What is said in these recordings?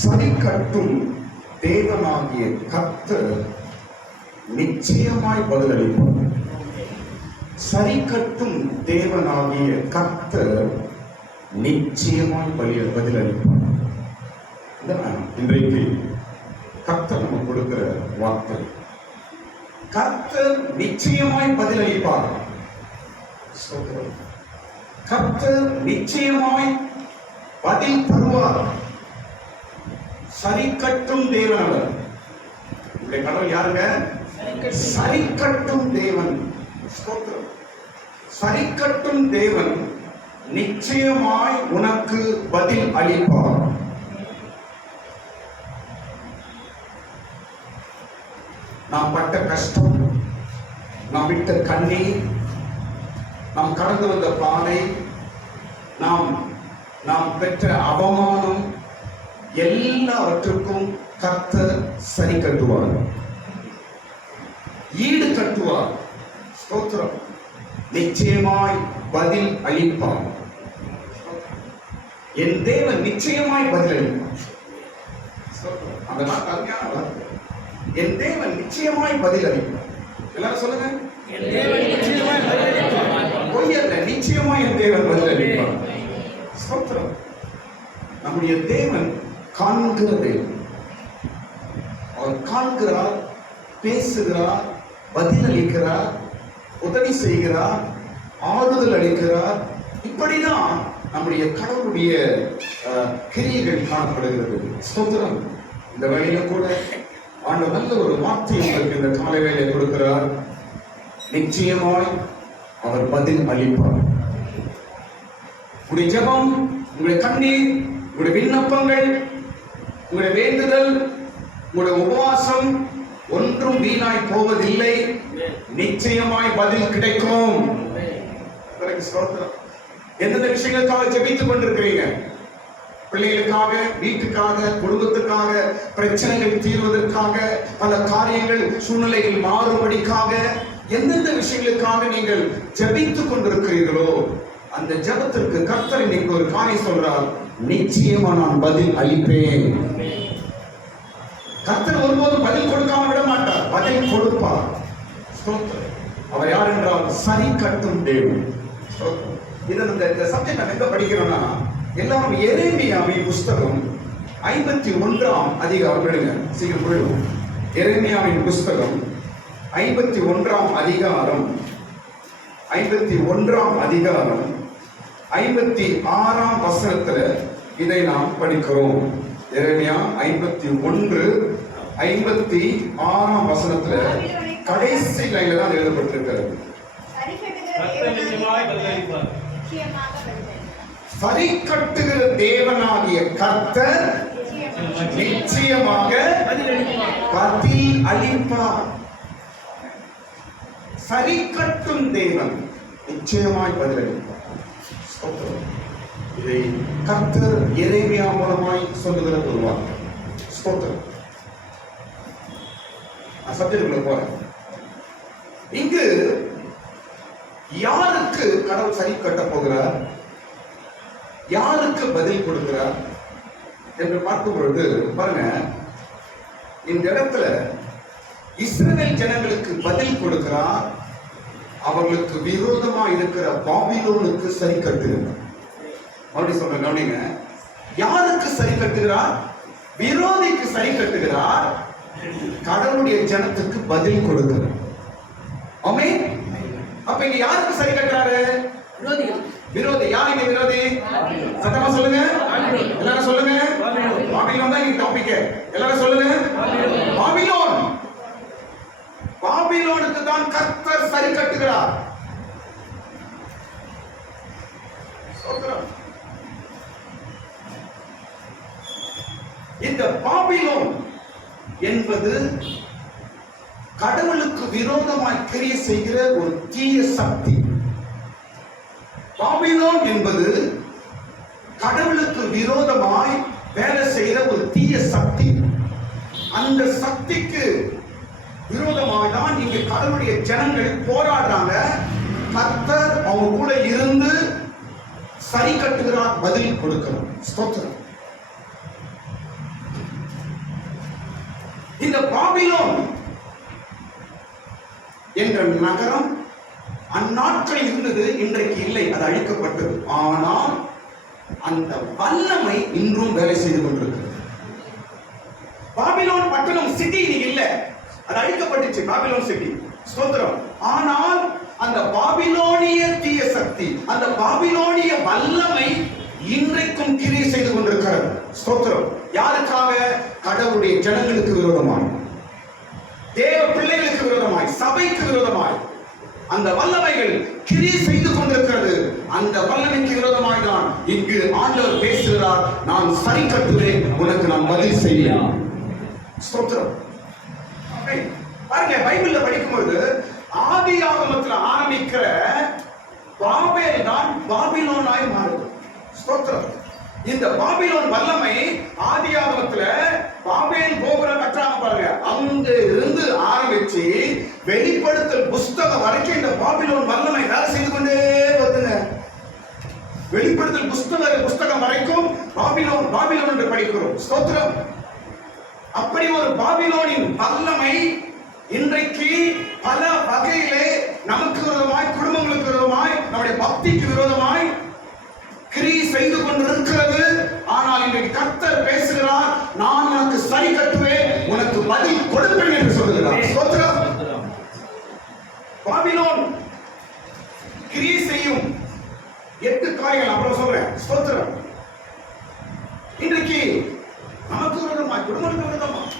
சரி கட்டும் தேவனாகிய கர்த்தர் நிச்சயமாய் பதிலளிப்பார். சரி கட்டும் தேவனாகிய கர்த்தர் நிச்சயமாய் பதிலளிப்பார். இன்றைக்கு கர்த்தர் நமக்கு கொடுக்கிற வார்த்தை. கர்த்தர் நிச்சயமாய் பதிலளிப்பார். கர்த்தர் நிச்சயமாய் பதில் தருவார். சரி கட்டும் தேவன் அவர். உங்களுடைய கடவுள் யாருங்க? சரி கட்டும் தேவன். சரி கட்டும் தேவன் நிச்சயமாய் உனக்கு பதில் அளிப்பார். நாம் பட்ட கஷ்டம், நாம் விட்ட கண்ணீர், நாம் கடந்து வந்த பாதை, நாம் பெற்ற அவமானம் எல்லாவற்றுக்கும் கர்த்தர் சரி கட்டுவார், ஈடு கட்டுவார். ஸ்தோத்திரம். நிச்சயமாய் பதில் அளிப்பார். என் தேவன் நிச்சயமாய் பதில் அளிப்பார். அந்த நாள் என் தேவன் நிச்சயமாய் பதில் அளிப்பார். எல்லாரும் சொல்லுங்க, பொய்யல்ல, நிச்சயமாய் என் தேவன் பதில் அளிப்பார். ஸ்தோத்திரம். நம்முடைய தேவன் காண்கிற தேவன். அவர் காண்கிறார், பேசுகிறார், பதில் அளிக்கிறார், உதவி செய்கிறார், ஆறுதல் அளிக்கிறார். இப்படிதான் நம்முடைய கடவுளுடைய கிரியைகள் காணப்படுகிறது. ஸ்தோத்திரம். இந்த வேளையில கூட ஆண்டவர் நல்ல ஒரு வார்த்தை உங்களுக்கு இந்த காலை வேளையில கொடுக்கிறார். நிச்சயமாய் அவர் பதில் அளிப்பார். உங்களுடைய ஜெபம், உங்களுடைய கண்ணீர், உங்களுடைய விண்ணப்பங்கள், உங்களுடைய வேண்டுதல், உங்களுடைய உபவாசம் ஒன்றும் வீணாய் போவதில்லை. நிச்சயமாய் பதில் கிடைக்கும். எந்தெந்த விஷயங்களுக்காக ஜெபித்துக் கொண்டிருக்கிறீங்க? பிள்ளைகளுக்காக, வீட்டுக்காக, குடும்பத்துக்காக, பிரச்சனைகள் தீர்வதற்காக, பல காரியங்கள், சூழ்நிலைகள் மாறுபடிக்காக, எந்தெந்த விஷயங்களுக்காக நீங்கள் ஜெபித்துக் கொண்டிருக்கிறீர்களோ அந்த ஜெபத்திற்கு கர்த்தர் இன்னைக்கு ஒரு காரியம் சொல்றார். நிச்சயமா நான் பதில் அளிப்பேன். கர்த்தர் ஒருபோதும் பதில் கொடுக்காம விட மாட்டார், பதில் கொடுப்பார். அவர் யார் என்றால் சரி கட்டும் தேவன். இந்த சப்ஜெக்ட் நான் எங்க படிக்கிறோம்னா, எல்லாரும் எரேமியாவின் புஸ்தகம் 51ஆம் அதிகாரம் எடுங்க, சீக்கிரம் போயிடுவோம். எரேமியாவின் புஸ்தகம் 51ஆம் அதிகாரம் 56ஆம் வசனத்துல இதை நாம் படிக்கிறோம். எரேமியா 51:56ஆம் வசனத்துல கடைசி லைன்ல தான் எழுதப்பட்டிருக்கிறது. சரி கட்டுகிற தேவனாகிய கர்த்தர் நிச்சயமாக பதில் அளிப்பார். சரி கட்டும் தேவன் நிச்சயமாய் பதிலளிப்பார். இதை கர்த்தர் எரேமியா மூலமாய் சொல்லுகிற ஒரு வார்த்தை. ஸ்தோத்திரம். நான் சப்ஜெக்டுக்குள்ள போறேன். இங்கு யாருக்கு கடவுள் சரி கட்ட போகிறார், யாருக்கு பதில் கொடுக்கிறார் என்று பார்க்கும் பொழுது பாருங்க, இந்த இடத்துல இஸ்ரவேல் ஜனங்களுக்கு பதில் கொடுக்கிறார். அவர்களுக்கு விரோதமா இருக்கிற பாபிலோனுக்கு சரி கட்டுகிறார். மறுபடியும் சொல்ற கவனிங்க, யாருக்கு சரி கட்டுகிறார்? விரோதிக்கு சரி கட்டுகிறார். கடவுளுடைய ஜனத்துக்கு பதில் கொடுக்கிறார். ஆமென். அப்ப இங்க யாருக்கு சரி கட்டுறாரு? விரோதி. யாருங்க விரோதி? சத்தமா சொல்லுங்க, எல்லாரும் சொல்லுங்க. பாபிலோன் தான் இங்க டாபிக். எல்லாரும் சொல்லுங்க, பாபிலோன். பாபிலோனுக்கு தான் கர்த்தர் சரி கட்டுகிறார். இந்த பாபிலோன் என்பது கடவுளுக்கு விரோதமாய் கிரியை செய்கிற ஒரு தீய சக்தி. பாபிலோன் என்பது கடவுளுக்கு விரோதமாய் வேலை செய்கிற ஒரு தீய சக்தி. அந்த சக்திக்கு விரோதமாக தான் இங்க கடவுளுடைய ஜனங்கள் போராடுறாங்க. கர்த்தர் அவங்க கூட இருந்து சரி கட்டுகிறார், பதில் கொடுக்கிறார். ஸ்தோத்திரம். இந்த பாபிலோன் என்ற நகரம் அந்நாட்களில் இருந்தது, இன்றைக்கு இல்லை, அது அழிக்கப்பட்டது. ஆனால் அந்த வல்லமை இன்றும் வேலை செய்து கொண்டிருக்கிறது. பாபிலோன் பட்டணம் சிட்டி இன்னைக்கு இல்ல, அது அழிக்கப்பட்டுச்சு, பாபிலோன் சிட்டி. ஸ்தோத்திரம். ஆனால் அந்த பாபிலோனிய தீய சக்தி, அந்த பாபிலோனிய வல்லமை இன்றைக்கும் கிரியை செய்து கொண்டிருக்கிறது. ஸ்தோத்திரம். யாருக்காக? கடவுளுடைய ஜனங்களுக்கு விரோதமாய், தேவ பிள்ளைகளுக்கு விரோதமாய், சபைக்கு விரோதமாய் அந்த வல்லமைகள் கிரியை செய்து கொண்டிருக்கிறது. அந்த வல்லமைக்கு விரோதமாய் தான் இங்கு ஆண்டவர் பேசுகிறார். நான் சரி கட்டுவேன், உனக்கு நான் பதில் செய்வேன். ஸ்தோத்திரம். பாருங்க, பைபிள்ல படிக்கும்போது ஆதியாகமத்தில் ஆரம்பிக்கிற பாபேல் தான் பாபிலோனாய் மாறுது. ஸ்தோத்திரம். இந்த பாபிலோன் வல்லமை ஆதியாகமத்துல பாபேல் கோபுரம் கட்டுறாங்க பாருங்க, அங்க இருந்து ஆரம்பிச்சு வெளிப்படுத்தல் புஸ்தகம் வரைக்கும் இந்த பாபிலோன் வல்லமை வேலை செய்து கொண்டே வருதுங்க. வெளிப்படுத்தல் புஸ்தகம் வரைக்கும் பாபிலோன் பாபிலோன் என்று படிக்கிறோம். ஸ்தோத்திரம். அப்படி ஒரு பாபிலோனின் வல்லமை இன்றைக்கு பல வகையிலே நமக்கு விரோதமாய், குடும்பங்களுக்கு விரோதமாய், நம்முடைய பக்திக்கு விரோதமாய் கிரியை செய்து கொண்டிருக்கிறது. ஆனால் இன்றைக்கு கர்த்தர் பேசுகிறார், நான் உனக்கு சரி கட்டுவேன், உனக்கு பதில் கொடுப்பேன் என்று சொல்லுகிறார். ஸ்தோத்திரம். பாபிலோன் கிரியை செய்யும் 8 காரியங்கள் அப்புறம் சொல்றேன். ஸ்தோத்திரம். இன்றைக்கு நமக்கு விரோதமாய், குடும்பங்களுக்கு விரோதமாய்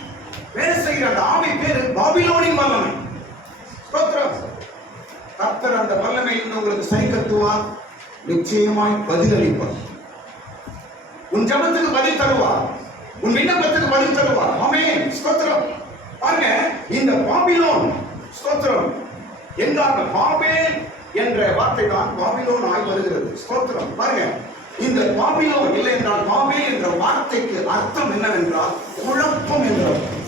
வேலை செய்கிற அந்த ஆவி பேரு பாபிலோனின் வல்லமை. ஸ்தோத்திரம். கர்த்தர் அந்த வல்லமையில் உங்களுக்கு சரி கட்டுவார், நிச்சயமாய் பதில் அளிப்பார். உன் ஜபத்துக்கு பதில் தருவார், உன் விண்ணப்பத்துக்கு பதில் தருவார். ஆமென். ஸ்தோத்திரம். பாருங்க, இந்த பாபிலோன், ஸ்தோத்திரம், எங்காக பாபேல் என்ற வார்த்தை தான் பாபிலோன் ஆய் வருகிறது. ஸ்தோத்திரம். பாருங்க, இந்த பாபிலோன் இல்லை என்றால் பாபேல் என்ற வார்த்தைக்கு அர்த்தம் என்னவென்றால் குழப்பம் என்ற அர்த்தம்.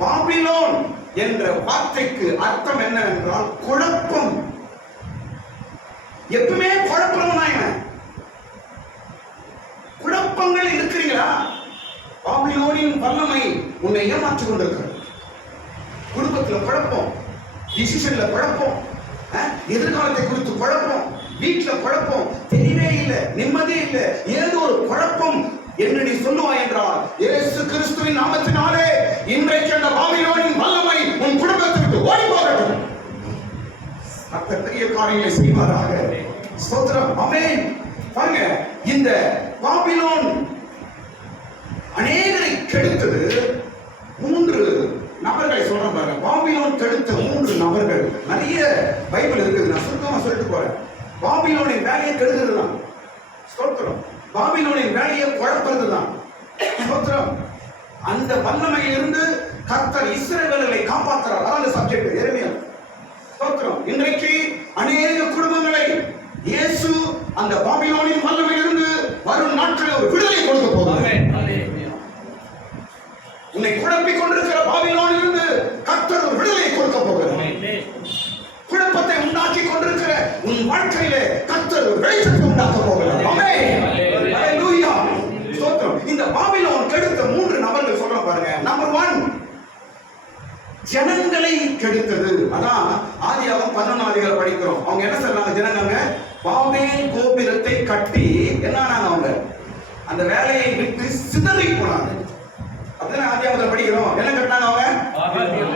பாபிலோன் என்ற வார்த்தைக்கு அர்த்தம் என்னவென்றால் குழப்பம். எப்பவுமே குழப்பம். குழப்பங்கள் இருக்கிறீங்களா? பாபிலோனின் வல்லமை உன்னை ஏமாற்றிக் கொண்டிருக்கிறது. குடும்பத்தில் குழப்பம், டிசிஷன்ல குழப்பம், எதிர்காலத்தை குறித்து குழப்பம், வீட்டுல குழப்பம், தெரியவே இல்லை, நிம்மதியே இல்லை, ஏதோ ஒரு குழப்பம் என்று நீ சொல்லுவாய் என்றால் இயேசு கிறிஸ்துவின் நாமத்தினாலே இன்றைக்கு அந்த பாபிலோனின் வல்லமை உன் குடும்பத்திற்கு ஓடி போகட்டும். பெரிய காரியங்களை செய்வாராக. ஸ்தோத்திரம். ஆமென். பாருங்க, இந்த பாபிலோன் அநேகரை கெடுத்தது 3 நபர்களை சொல்றேன் பாருங்க. பாபிலோன் கெடுத்த 3 நபர்கள் நிறைய பைபிள் இருக்குது, நான் சுருக்கமா சொல்லிட்டு போறேன். பாபிலோனின் வேலையை கெடுக்கிறதுதான். ஸ்தோத்திரம். பாபிலோனின் வேலையை குழப்பறதுதான். ஸ்தோத்திரம். அந்த வல்லமையிலிருந்து கர்த்தர் இஸ்ரவேலரை காப்பாற்றுறார். அதான் சப்ஜெக்ட். எரேமியா. ஸ்தோத்திரம். இன்றைக்கு அநேக குடும்பங்களை இயேசு அந்த பாபிலோனின் வல்லமையிலிருந்து வரும் நாட்களில் ஒரு விடுதலை கொடுக்க போகிறார். உன்னை குழப்பிக் கொண்டிருக்கிற பாபிலோனிலிருந்து கர்த்தர் ஒரு விடுதலை கொடுக்க போகிறார். குழப்பத்தை உண்டாக்கி கொண்டிருக்கிற உன் வாழ்க்கையிலே கர்த்தர் ஒரு வெளிச்சத்தை உண்டாக்க போகிறார். ஆமென். ஹல்லேலூயா. ஸ்தோத்திரம். இந்த பாபிலோன் கெடுத்த 3 நபர்கள் சொல்ற பாருங்க. நம்பர் 1, ஜனங்களை கெடுத்தது. அதான் ஆதியாகமம் 11 படிக்கிறோம். அவங்க என்ன சொல்றாங்க? ஜனங்க பாபேல் கோபுரத்தை கட்டி என்ன அவங்க அந்த வேலையை விட்டு சிதறி போனாங்க. அதான் ஆதியாகமத்தில் படிக்கிறோம். என்ன கட்டினாங்க அவங்க?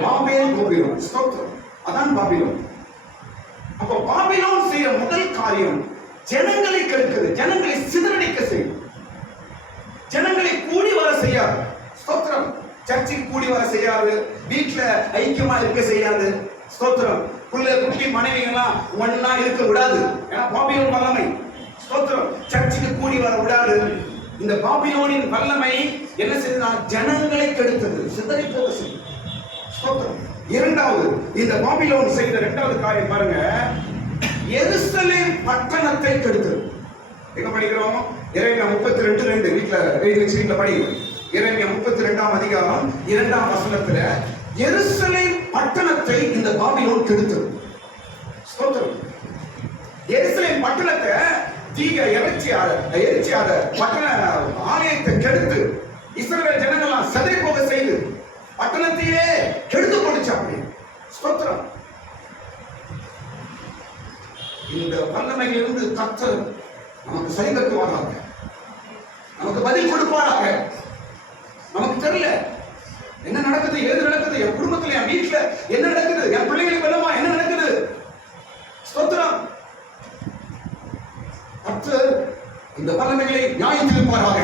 பாபேல் கோபுரம். ஸ்தோத்திரம். அதான் பாபிலோன். அப்ப பாபிலோன் செய்ய முதல் காரியம் ஜனங்களை கெடுக்கிறது, ஜனங்களை சிதறடிக்க செய்யும், ஜனங்களை கூடி வர செய்யாது. ஸ்தோத்திரம். சர்ச்சுக்கு கூடி வர செய்யாது, வீட்டுல ஐக்கியமா இருக்க செய்யாது. ஸ்தோத்திரம். புள்ள குட்டி மனைவிகள்லாம் ஒன்னா இருக்க விடாது. ஏன்னா பாபிலோன் வல்லமை. ஸ்தோத்திரம். சர்ச்சுக்கு கூடி வர விடாது. இந்த பாபிலோனின் வல்லமை என்ன செய்தா? ஜனங்களை கெடுத்தது, சிதறி போக செய்யும். ஸ்தோத்திரம். இரண்டாவது, இந்த பாபிலோன் செய்த 2வது காரியம் பாருங்க, எருசலேம் பட்டணத்தை கெடுத்தது. எங்க படிக்கிறோம்? எரேமியா 32:2 வீட்டுல வீட்டுல படிக்கிறோம். எரேமியா 32ஆம் அதிகாரம் 2ஆம் வசனத்துல எருசலேம் பட்டணத்தை இந்த பாபிலோன் கெடுத்தது. ஸ்தோத்திரம். எருசலேம் பட்டணத்தை தீய எரிச்சியாத பட்டண ஆலயத்தை கெடுத்து இஸ்ரவேல் ஜனங்களாம் சதை போக செய்து பட்டணத்தையே கெடுத்து போடுச்சு. அப்படி ஸ்தோத்திரம். இந்த வல்லமையிலிருந்து கர்த்தர் நமக்கு சரி கட்டுவாராக, நமக்கு பதில் கொடுப்பாராக. நமக்கு தெரியல என்ன நடக்குது, ஏது நடக்குது, என் குடும்பத்துல, என் வீட்டுல என்ன நடக்குது, என் பிள்ளைகளுக்கு வெள்ளமா என்ன நடக்குது. ஸ்தோத்திரம். கர்த்தர் இந்த வல்லமைகளை நியாயம் தீர்ப்பாராக.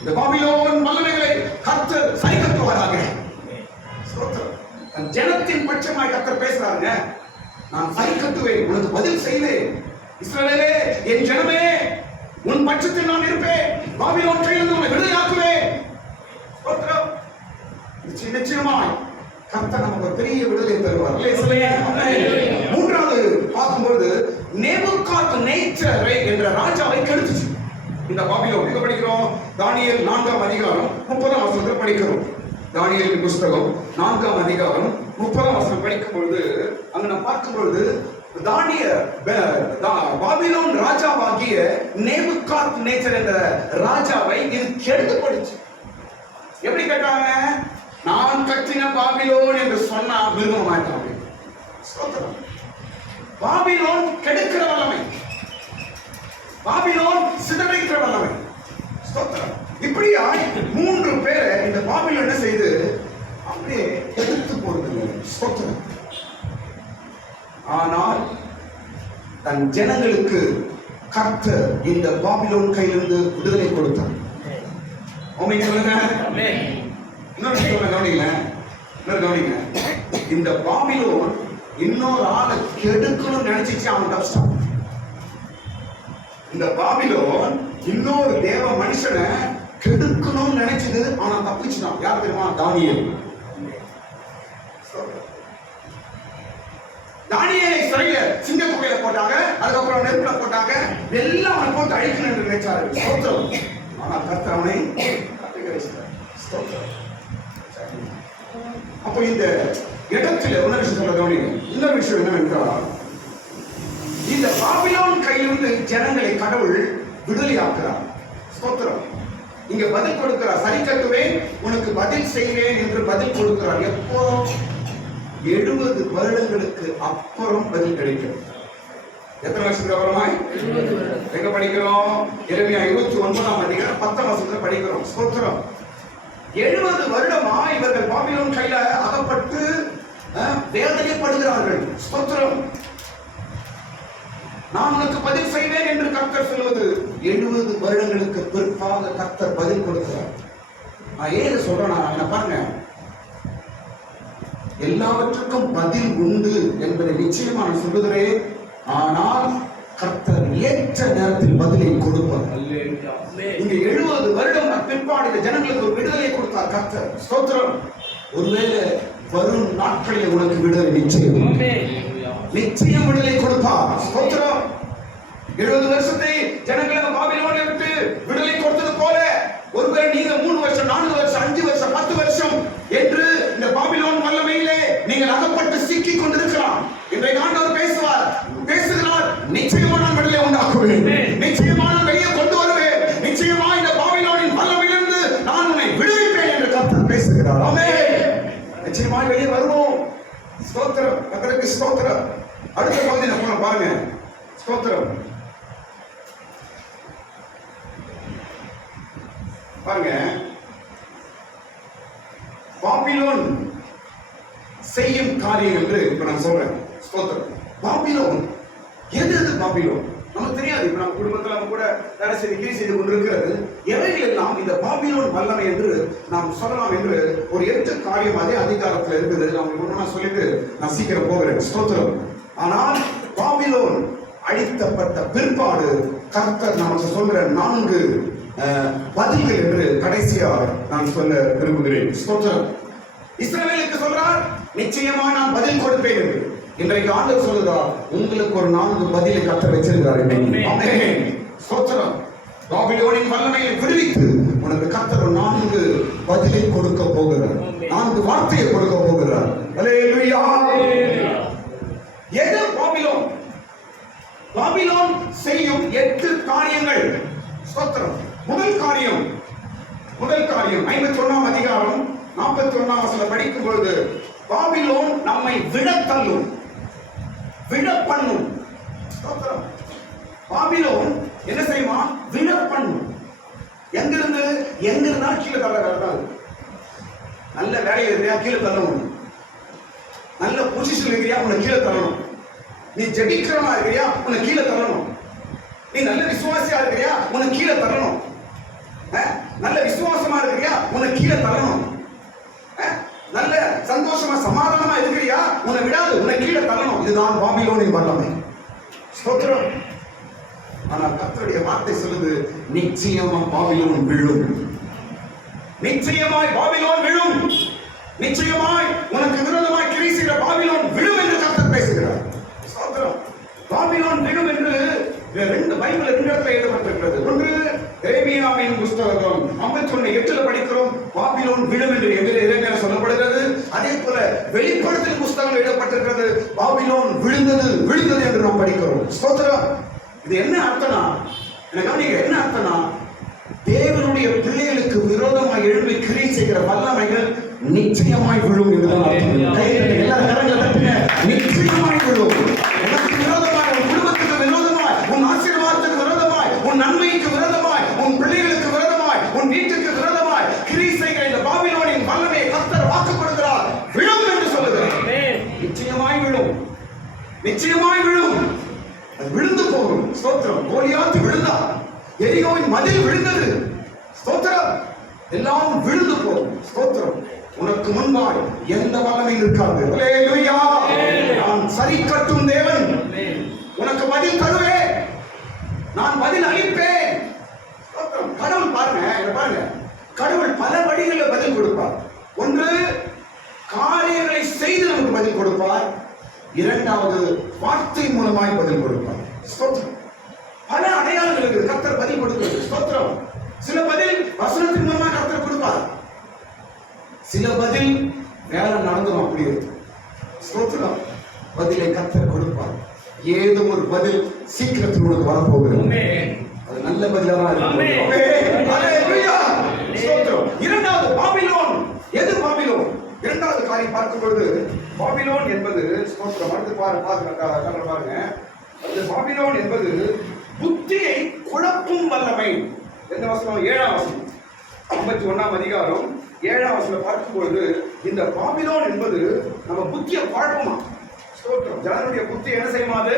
இந்த பாபிலோன் வல்லமைகளை கர்த்தர் சரி கட்டுவாராக. ஸ்தோத்திரம். ஜனத்தின் பட்சமாய் கர்த்தர் பேசுறாங்க. நான் சரி கட்டுவேன், உனக்கு பதில் செய்வேன். இஸ்ரவேலே, என் ஜனமே, உன் பட்சத்தில் நான் இருப்பேன். பாபிலோன் கையிலிருந்து உன்னை விடுதலையாக்குவேன். ஸ்தோத்திரம். நிச்சயமாய் கர்த்தர் நமக்கு ஒரு பெரிய விடுதலை தருவார். மூன்றாவது பார்க்கும்போது நேபுகாத்நேச்சர் என்ற ராஜாவை கெடுத்துச்சு இந்த பாபிலோன். எங்க படிக்கிறோம்? தானியேல் 4ஆம் அதிகாரம் 30ஆம் வசனத்தில் படிக்கிறோம். தானியேலின் புஸ்தகம் 4ஆம் அதிகாரம் 30ஆம் வசனம் படிக்கும் பொழுது அங்க நாம் பார்க்கும் பொழுது பாபிலோன் ராஜாவாகிய நேபுகாத்நேச்சர் என்ற ராஜாவை இது கெடுத்து போடுச்சு. எப்படி கேட்டாங்க? நான் கட்டின பாபிலோன் என்று சொன்னா விரும்ப மாட்டாங்க. பாபிலோன் கெடுக்கிற வல்லமை, பாபிலோன் சிதறைக்கிற வல்லமை. இப்படியா 3 பேரை இந்த பாபிலோன் என்ன செய்து அப்படியே எடுத்து போடுது. ஆனால் தன் ஜனங்களுக்கு கர்த்தர் இந்த பாபிலோன் கையிலிருந்து விடுதலை கொடுத்தார். இந்த பாபிலோன் இன்னொரு ஆளை கெடுக்கணும்னு நினைச்சிச்சு, அவன் கஷ்டம். இந்த பாபிலோன் இன்னொரு தேவ மனுஷனை கெடுக்கணும்னு நினைச்சது, ஆனா தப்பிச்சுதான். யார் தெரியுமா? தானியேல். தானியேலை சிறையில சிங்கக்குகையில போட்டாங்க, அதுக்கப்புறம் நெருப்புல போட்டாங்க, எல்லாம் அவனை போட்டு அழிக்கணும் என்று நினைச்சாரு. ஸ்தோத்திரம். ஆனா கர்த்தர் அவனை ஸ்தோத்திரம். அப்போ இந்த இடத்துல இன்னொரு விஷயம் சொல்ல கவனிங்க. இன்னொரு விஷயம் என்னவென்றால், இந்த பாபிலோன் கையிலிருந்து ஜனங்களை கடவுள் விடுதலையாக்குறார். ஸ்தோத்திரம். இங்க பதில் கொடுக்கிறார். சரி கட்டுவேன், உனக்கு பதில் செய்வேன் என்று பதில் கொடுக்கிறார். எப்போ? 70 வருடங்களுக்கு அப்புறம் பதில் கிடைக்கும். எத்தனை வருஷத்துக்கு அப்புறமாய்? எங்க படிக்கிறோம்? எரேமியா 29ஆம் அதிகாரம் 10ஆம் வசனத்துல படிக்கிறோம். ஸ்தோத்திரம். 70 வருடமா இவர்கள் பாபிலோன் கையில அகப்பட்டு வேதனைப்படுகிறார்கள். ஸ்தோத்திரம். நான் உனக்கு பதில் செய்வேன் என்று கர்த்தர் சொல்வது 70 வருடங்களுக்கு பிற்பாக கர்த்தர் பதில் கொடுக்கிறார். நான் ஏன் சொல்றேன் பாருங்க, எல்லாவற்றுக்கும் பதில் உண்டு என்பதை நிச்சயமா நான் சொல்லுகிறேன். ஆனால் கர்த்தர் ஏற்ற நேரத்தில் பதிலை கொடுப்பார். இங்க 70 வருடம் பிற்பாடு இந்த ஜனங்களுக்கு ஒரு விடுதலை கொடுத்தார் கர்த்தர். ஸ்தோத்திரம். ஒருவேளை வரும் நாட்களில் உனக்கு விடுதலை நிச்சயம், நிச்சயம் விடுதலை கொடுப்பார். ஸ்தோத்திரம். 70 வருஷத்தை ஜனங்களை பாபிலோனை விட்டு விடுதலை கொடுத்தது போல ஒருவேளை நீங்க 3 வருஷம், 4 வருஷம், 5 வருஷம், 10 வருஷம் என்று இந்த பாபிலோன் வல்லமையிலே நீங்கள் அகப்பட்டு சிக்கிக் கொண்டிருக்கலாம். இன்றைக்கு ஆண்டவர் பேசுகிறார். நிச்சயமா நான் விடுதலை உண்டாக்குவேன், நிச்சயமா நான் வெளியே கொண்டு வருவேன், நிச்சயமா இந்த பாபிலோனின் வல்லமையிலிருந்து நான் உன்னை விடுவிப்பேன் என்று கர்த்தர் பேசுகிறார். ஆமென். நிச்சயமா வெளியே வருவோம். ஸ்தோத்திரம். கர்த்தருக்கு ஸ்தோத்திரம். அடுத்த பகுதி நம்ம பாருங்க. ஸ்தோத்திரம். பாருங்க, பாபிலோன் செய்யும் காரியம் என்று இப்ப நான் சொல்றேன். ஸ்தோத்திரம். பாபிலோன் எது பாபிலோன் நமக்கு தெரியாது. இப்ப நம்ம குடும்பத்துல நம்ம கூட வேலை செய்து கொண்டிருக்கிறது எவைகள் எல்லாம் இந்த பாபிலோன் வல்லமை என்று நாம் சொல்லலாம் என்று ஒரு 8 காரியம் அதே அதிகாரத்தில் இருக்குது. நான் சொல்லிட்டு நான் சீக்கிரம் போகிறேன். ஸ்தோத்திரம். ஆனால் பாபிலோன் அழிக்கப்பட்ட பிற்பாடு கர்த்தர் நமக்கு சொல்ற 4 பதில்கள் என்று கடைசியாக நான் சொல்ல விரும்புகிறேன். ஸ்தோத்திரம். இஸ்ரவேலுக்கு சொல்றார், நிச்சயமா நான் பதில் கொடுப்பேன் என்று. இன்றைக்கு ஆண்டவர் சொல்லுகிறார், உங்களுக்கு ஒரு 4 பதிலை கர்த்தர் வச்சிருக்கிறார். ஆமென். ஸ்தோத்திரம். பாபிலோனின் வல்லமையை விடுவித்து உனக்கு கர்த்தர் 4 பதிலை கொடுக்க போகிறார், 4 வார்த்தையை கொடுக்க போகிறார். அல்லேலூயா. எது பாபிலோன்? பாபிலோன் செய்யும் 8 காரியங்கள். ஸ்தோத்திரம். முதல் காரியம் 51ஆம் அதிகாரம் 41ஆம் வசனம் படிக்கும் பொழுது, பாபிலோன் நம்மை விழத்தள்ளும், விழப்பண்ணும். ஸ்தோத்திரம். பாபிலோன் என்ன செய்யுமா? விழப்பண்ணும். எங்கிருந்து கீழே தள்ளக்கூடாது. நல்ல வேலையில் இருக்கிறியா, கீழே தள்ளணும். நல்ல பொசிஷன் இருக்கிறியா, உன்னை கீழே தள்ளணும். நீ ஜெபிக்கிறவனா இருக்கிறியா, உன்னை கீழே தள்ளணும். நீ நல்ல விசுவாசியா இருக்கிறியா, உன்னை கீழே தள்ளணும். நல்ல விசுவாசமா இருக்கிறியா, உன்னை கீழே தள்ளணும். நல்ல சந்தோஷமா சமாதானமா இருக்கிறியா, உன்னை விடாது, உன்னை கீழே தள்ளணும். இதுதான் பாபிலோனின் வல்லமை. ஸ்தோத்திரம். ஆனால் கர்த்தருடைய வார்த்தை சொல்லுது, நிச்சயமா பாபிலோன் விழும். நிச்சயமாய் பாபிலோன் விழும். நிச்சயமாய் உனக்கு விரோதமாய் கிரியை செய்கிற பாபிலோன் விழும் என்று கர்த்தர் பேசுகிறார். ஸ்தோத்திரம். பாபிலோன் விழும் என்று பைபிள் 2 இடத்துல எழுதப்பட்டிருக்கிறது. ஒன்று எரேமியாவின் புத்தகம் 51:8 படிக்கிறோம், பாபிலோன் விழும் என்று எரேமியா சொல்லப்படுகிறது. அதே போல வெளிப்படுத்தல் புத்தகம் எழுதப்பட்டிருக்கிறது, பாபிலோன் விழுந்தது என்று நாம் படிக்கிறோம். ஸ்தோத்திரம். இது என்ன அர்த்தம்னா, என்ன அர்த்தம்னா, தேவனுடைய பிள்ளைகளுக்கு விரோதமாய் எழும்பி கிரியை செய்கிற வல்லமைகள் நிச்சயமாய் விழும் என்றுதான் நிச்சயமாய் விழும். உனக்கு விரோதமாய், உன் குடும்பத்துக்கு விரோதமாய், உன் ஆசீர்வாதத்துக்கு விரோதமாய், உன் நன்மைக்கு விரோதமாய், உன் பிள்ளைகளுக்கு விரோதமாய், உன் வீட்டுக்கு விரோதமாய் கிரியை செய்கிற இந்த பாபிலோனின் வல்லமையை கர்த்தர் வாக்கு கொடுக்கிறார், விழும் என்று சொல்லுகிறார். நிச்சயமாய் விழும், நிச்சயமாய் விழும். விழுந்து போகும். ஸ்தோத்திரம். கோலியாத் விழுந்தார், எரிகோவின் மதில் விழுந்தது. ஸ்தோத்திரம். எல்லாம் விழுந்து போகும். ஸ்தோத்திரம். உனக்கு முன்பாய் எந்த வல்லமையும் இருக்காது. அல்லேலூயா. நான் சரி கட்டும் தேவன், உனக்கு பதில் தருவேன், நான் பதில் அளிப்பேன். ஸ்தோத்திரம். கடவுள் பாருங்க, கடவுள் பல வழிகளில் பதில் கொடுப்பார். ஒன்று, காரியங்களை செய்து நமக்கு பதில் கொடுப்பார். இரண்டாவது, வார்த்தை மூலமாய் பதில் கொடுப்பார். ஸ்தோத்திரம். பல அடையாளங்கள் இருக்குது கர்த்தர் பதில் கொடுக்கிறது. ஸ்தோத்திரம். சில பதில் வசனத்தின் மூலமா கர்த்தர் கொடுப்பார், சில பதில் வேலை நடந்துடும் அப்படியே. ஸ்தோத்திரம். பதிலை கர்த்தர் கொடுப்பார். ஏதோ ஒரு பதில் சீக்கிரத்தில் உனக்கு வரப்போகிறது. அது நல்ல பதிலாக இருக்கும். இரண்டாவது பாபிலோன். எது பாபிலோன்? இரண்டாவது காரியம் பார்க்கும் பொழுது, பாபிலோன் என்பது ஸ்தோத்திரம். அடுத்து பாருங்க, அது பாபிலோன் என்பது புத்தியை குழப்பும் வல்லமை. எந்த வசனம்? 7ஆம் வசனம் 51ஆம் அதிகாரம் 7ஆம் வசனம் பார்க்கும் பொழுது, இந்த பாபிலோன் என்பது நம்ம புத்தியை குழப்புமா. ஸ்தோத்திரம். ஜனங்களுடைய புத்தி என்ன செய்யுமாது?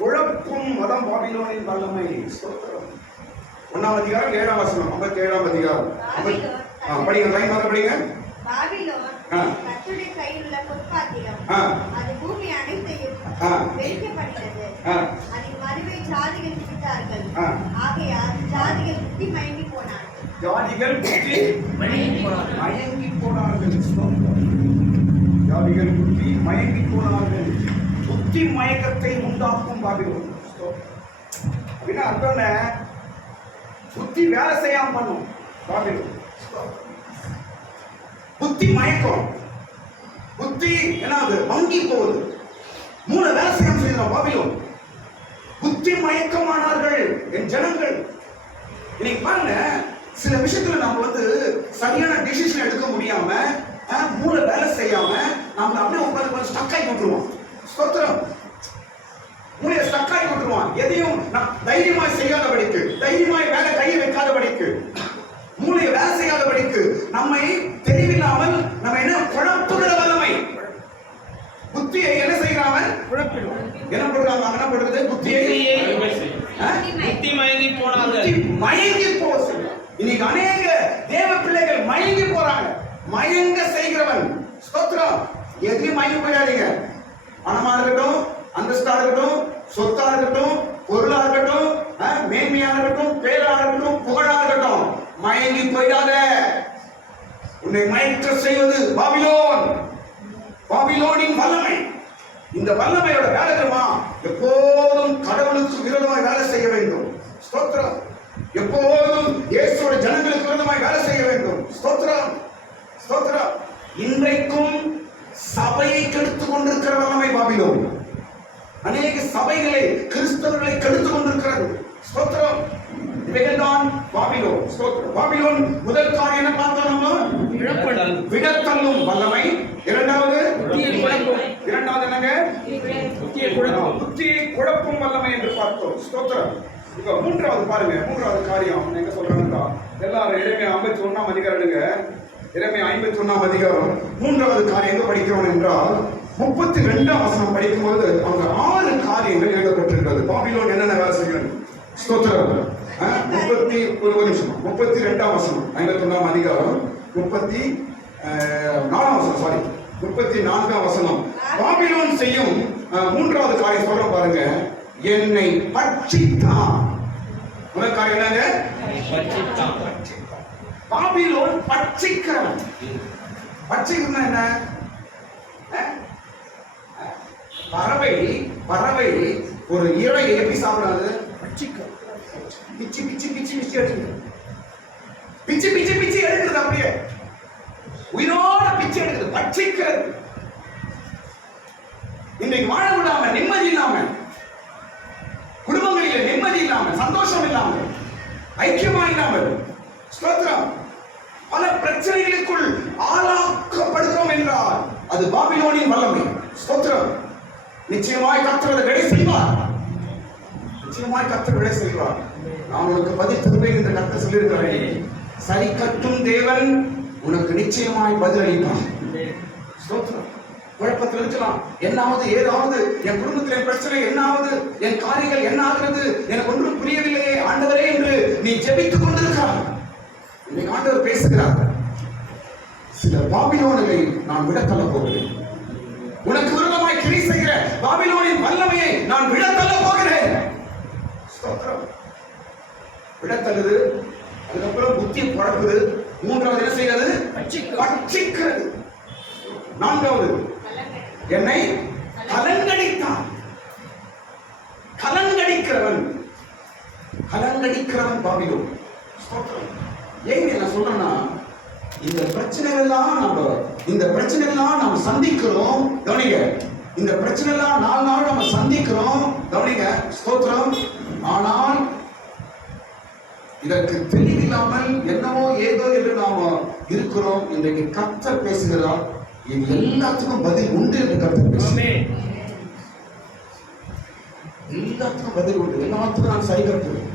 குழப்பும் மதம் பாபிலோனின் வல்லமை. ஸ்தோத்திரம். 1ஆம் அதிகாரம் 7ஆம் வசனம் 57ஆம் அதிகாரம் படிங்க, லைன் படிங்க. பாபிலோன் கர்த்தருடைய கையில் உள்ள பொற்பாத்திரம், அது பூமி அனைத்தையும் வெறுக்கப்படுகிறது. அதில் மதுவை ஜாதிகள் குடித்தார்கள், ஆகையால் ஜாதிகள் புத்தி மயங்கி போனார்கள். ஜாதிகள் புத்தி மயங்கி போனார்கள். ஜாதிகள் புத்தி மயங்கி போனார்கள். புத்தி மயக்கத்தை உண்டாக்கும் பாபிலோன். அப்படின்னா அர்த்தம், புத்தி வேலை செய்யாம பண்ணும் பாபிலோன். புத்தி மயக்கம், புத்தி என்னது? வங்கி போகுது, மூளை வேலை செய்யாம செய்யலாம் பாபிலோன். புத்தி மயக்கமானார்கள் என் ஜனங்கள். இன்னைக்கு பாருங்க, சில விஷயத்துல நம்ம சரியான டிசிஷன் எடுக்க முடியாம, மூளை வேலை செய்யாம நம்ம அப்படியே உட்கார்ந்து ஸ்டக் ஆகி விட்டுருவோம். ஸ்தோத்திரம். மூளையை ஸ்டக் ஆகி விட்டுருவோம். எதையும் தைரியமாய் செய்யாதபடிக்கு, தைரியமாய் வேலை கையை வைக்காதபடிக்கு, மூளையை வேலை செய்யாதபடிக்கு, நம்மை தெளிவில்லாமல் நம்ம என்ன குழப்புகிற வல்லமை. புத்தியை என்ன செய்கிறாமல் குழப்பிடும். என்ன பண்றாங்க? என்ன பண்றது? புத்தியை புத்தி மயங்கி போனாங்க. மயங்கி போக. இன்னைக்கு அநேக தேவ பிள்ளைகள் மயங்கி போறாங்க. மயங்க செய்கிறவன். ஸ்தோத்திரம். எதையும் மயங்கி போயிடாதீங்க. பணமா இருக்கட்டும், அந்தஸ்தா இருக்கட்டும், சொத்தா இருக்கட்டும், பொருளா இருக்கட்டும், மேன்மையா இருக்கட்டும், பேரா இருக்கட்டும், புகழா இருக்கட்டும், மயங்கி போயிடாத. உன்னை மயக்க செய்வது பாபிலோன், பாபிலோனின் வல்லமை. இந்த வல்லமையோட வேலை தெரியுமா? எப்போதும் கடவுளுக்கு விரோதமாய் வேலை செய்ய வேண்டும். ஸ்தோத்திரம். எப்போதும் இயேசுவோட ஜனங்களுக்கு விரோதமாய் வேலை செய்ய வேண்டும். ஸ்தோத்திரம். ஸ்தோத்திரம். இன்றைக்கும் சபையை கெடுத்துக் கொண்டிருக்கிற வல்லமை பாபிலோன். அநேக சபைகளை கிறிஸ்தவர்களை கெடுத்து கொண்டிருக்கிறது. ஸ்தோத்திரம். இவைகள் தான் பாபிலோன். ஸ்தோத்திரம். பாபிலோன் முதல் காரியம் என்ன பார்த்தோம் நம்ம? விடத்தள்ளும் வல்லமை. இரண்டாவது என்னங்க? புத்தியை குழப்பும் வல்லமை என்று பார்த்தோம். ஸ்தோத்திரம். இப்ப மூன்றாவது பாருங்க. மூன்றாவது காரியம் எங்க சொல்றாங்கன்னா, எல்லாரும் எரேமியா 51ஆம் அதிகாரங்க. எரேமியா 51ஆம் அதிகாரம் மூன்றாவது காரியம் எங்க படிக்கிறோம் என்றால் 32ஆம் வசனம் படிக்கும்போது அவங்க 6 காரியங்கள் எழுதப்பட்டிருக்கிறது. பாபிலோன் என்னென்ன வேலை செய்யணும்? ஸ்தோத்திரம். 32ஆம் வசனம் 51ஆம் அதிகாரம் 34ஆம் வசனம், சாரி 34ஆம் வசனம். பாபிலோன் செய்யும் மூன்றாவது காரியம் சொல்ற பாருங்க. என்னை பட்சித்தான். முதல் காரியம் என்னங்க? பாபிலோன் பட்சிக்கிறவன். பட்சிக்கிறதுனா என்ன? பறவை ஒரு இறையை எப்படி சாப்பிடாது? பிச்சு பிச்சு பிச்சு பிச்சு எடுக்குது. பிச்சு பிச்சு பிச்சு எடுக்குது. அப்படியே உயிரோட பிச்சு எடுக்குது. பட்சிக்கிறது. இன்னைக்கு வாழ விடாம, நிம்மதி இல்லாம, குடும்பங்களில நிம்மதி இல்லாம, சந்தோஷம் இல்லாம, ஐக்கியமா இல்லாமல், ஸ்தோத்திரம், பல பிரச்சனைகளுக்குள் ஆளாக்கப்படுகிறோம் என்றால் அது பாபிலோனின் வல்லமை. ஸ்தோத்திரம். நிச்சயமாய் கர்த்தர் அதை விடை செய்வார். நிச்சயமாய் கர்த்தர் விடை செய்வார். நான் உனக்கு பதில் தருவேன் என்று கர்த்தர் சொல்லியிருக்கிறேன். சரி கட்டும் தேவன் உனக்கு நிச்சயமாய் பதிலளிப்பார். ஸ்தோத்திரம். குழப்பத்தில் இருக்கலாம். என்னாவது ஏதாவது என் குடும்பத்தில் பிரச்சனை, என்னாவது என் காரியங்கள் என்ன ஆகிறது, எனக்கு ஒன்றும் புரியவில்லையே ஆண்டவரே என்று நீ ஜெபித்துக் கொண்டிருக்கிறார். இன்னைக்கு ஆண்டவர் பேசுகிறார். சில பாபிலோன்களை நான் விடத்தள்ள போகிறேன். உனக்கு விரோதமாய் கிரி செய்கிற பாபிலோனின் வல்லமையை நான் விடத்தள்ள போகிறேன். ஸ்தோத்திரம். விடத்தள்ளுது. அதுக்கப்புறம் புத்தி குழப்புது. மூன்றாவது என்ன செய்கிறது? பட்சிக்கிறது. நான்காவது என்னை கலங்கடித்தான். கலங்கடிக்கிறவன். கலங்கடிக்கிறவன் பாபிலோன். ஸ்தோத்திரம். ஏன் என்ன சொல்றேன்னா, இந்த பிரச்சனைகள்லாம் நம்ம சந்திக்கிறோம். கவனிங்க. இந்த பிரச்சனைலாம் நாள் நம்ம சந்திக்கிறோம். கவனிங்க. ஸ்தோத்திரம். ஆனால் இதற்கு தெளிவில்லாமல் என்னவோ ஏதோ என்று நாம இருக்கிறோம். இன்றைக்கு கர்த்தர் பேசுகிறார். இது எல்லாத்துக்கும் பதில் உண்டு என்று கர்த்தர் பேசுகிறார். எல்லாத்துக்கும் பதில் உண்டு. எல்லாத்துக்கும் நான் சரி கட்டுவேன்.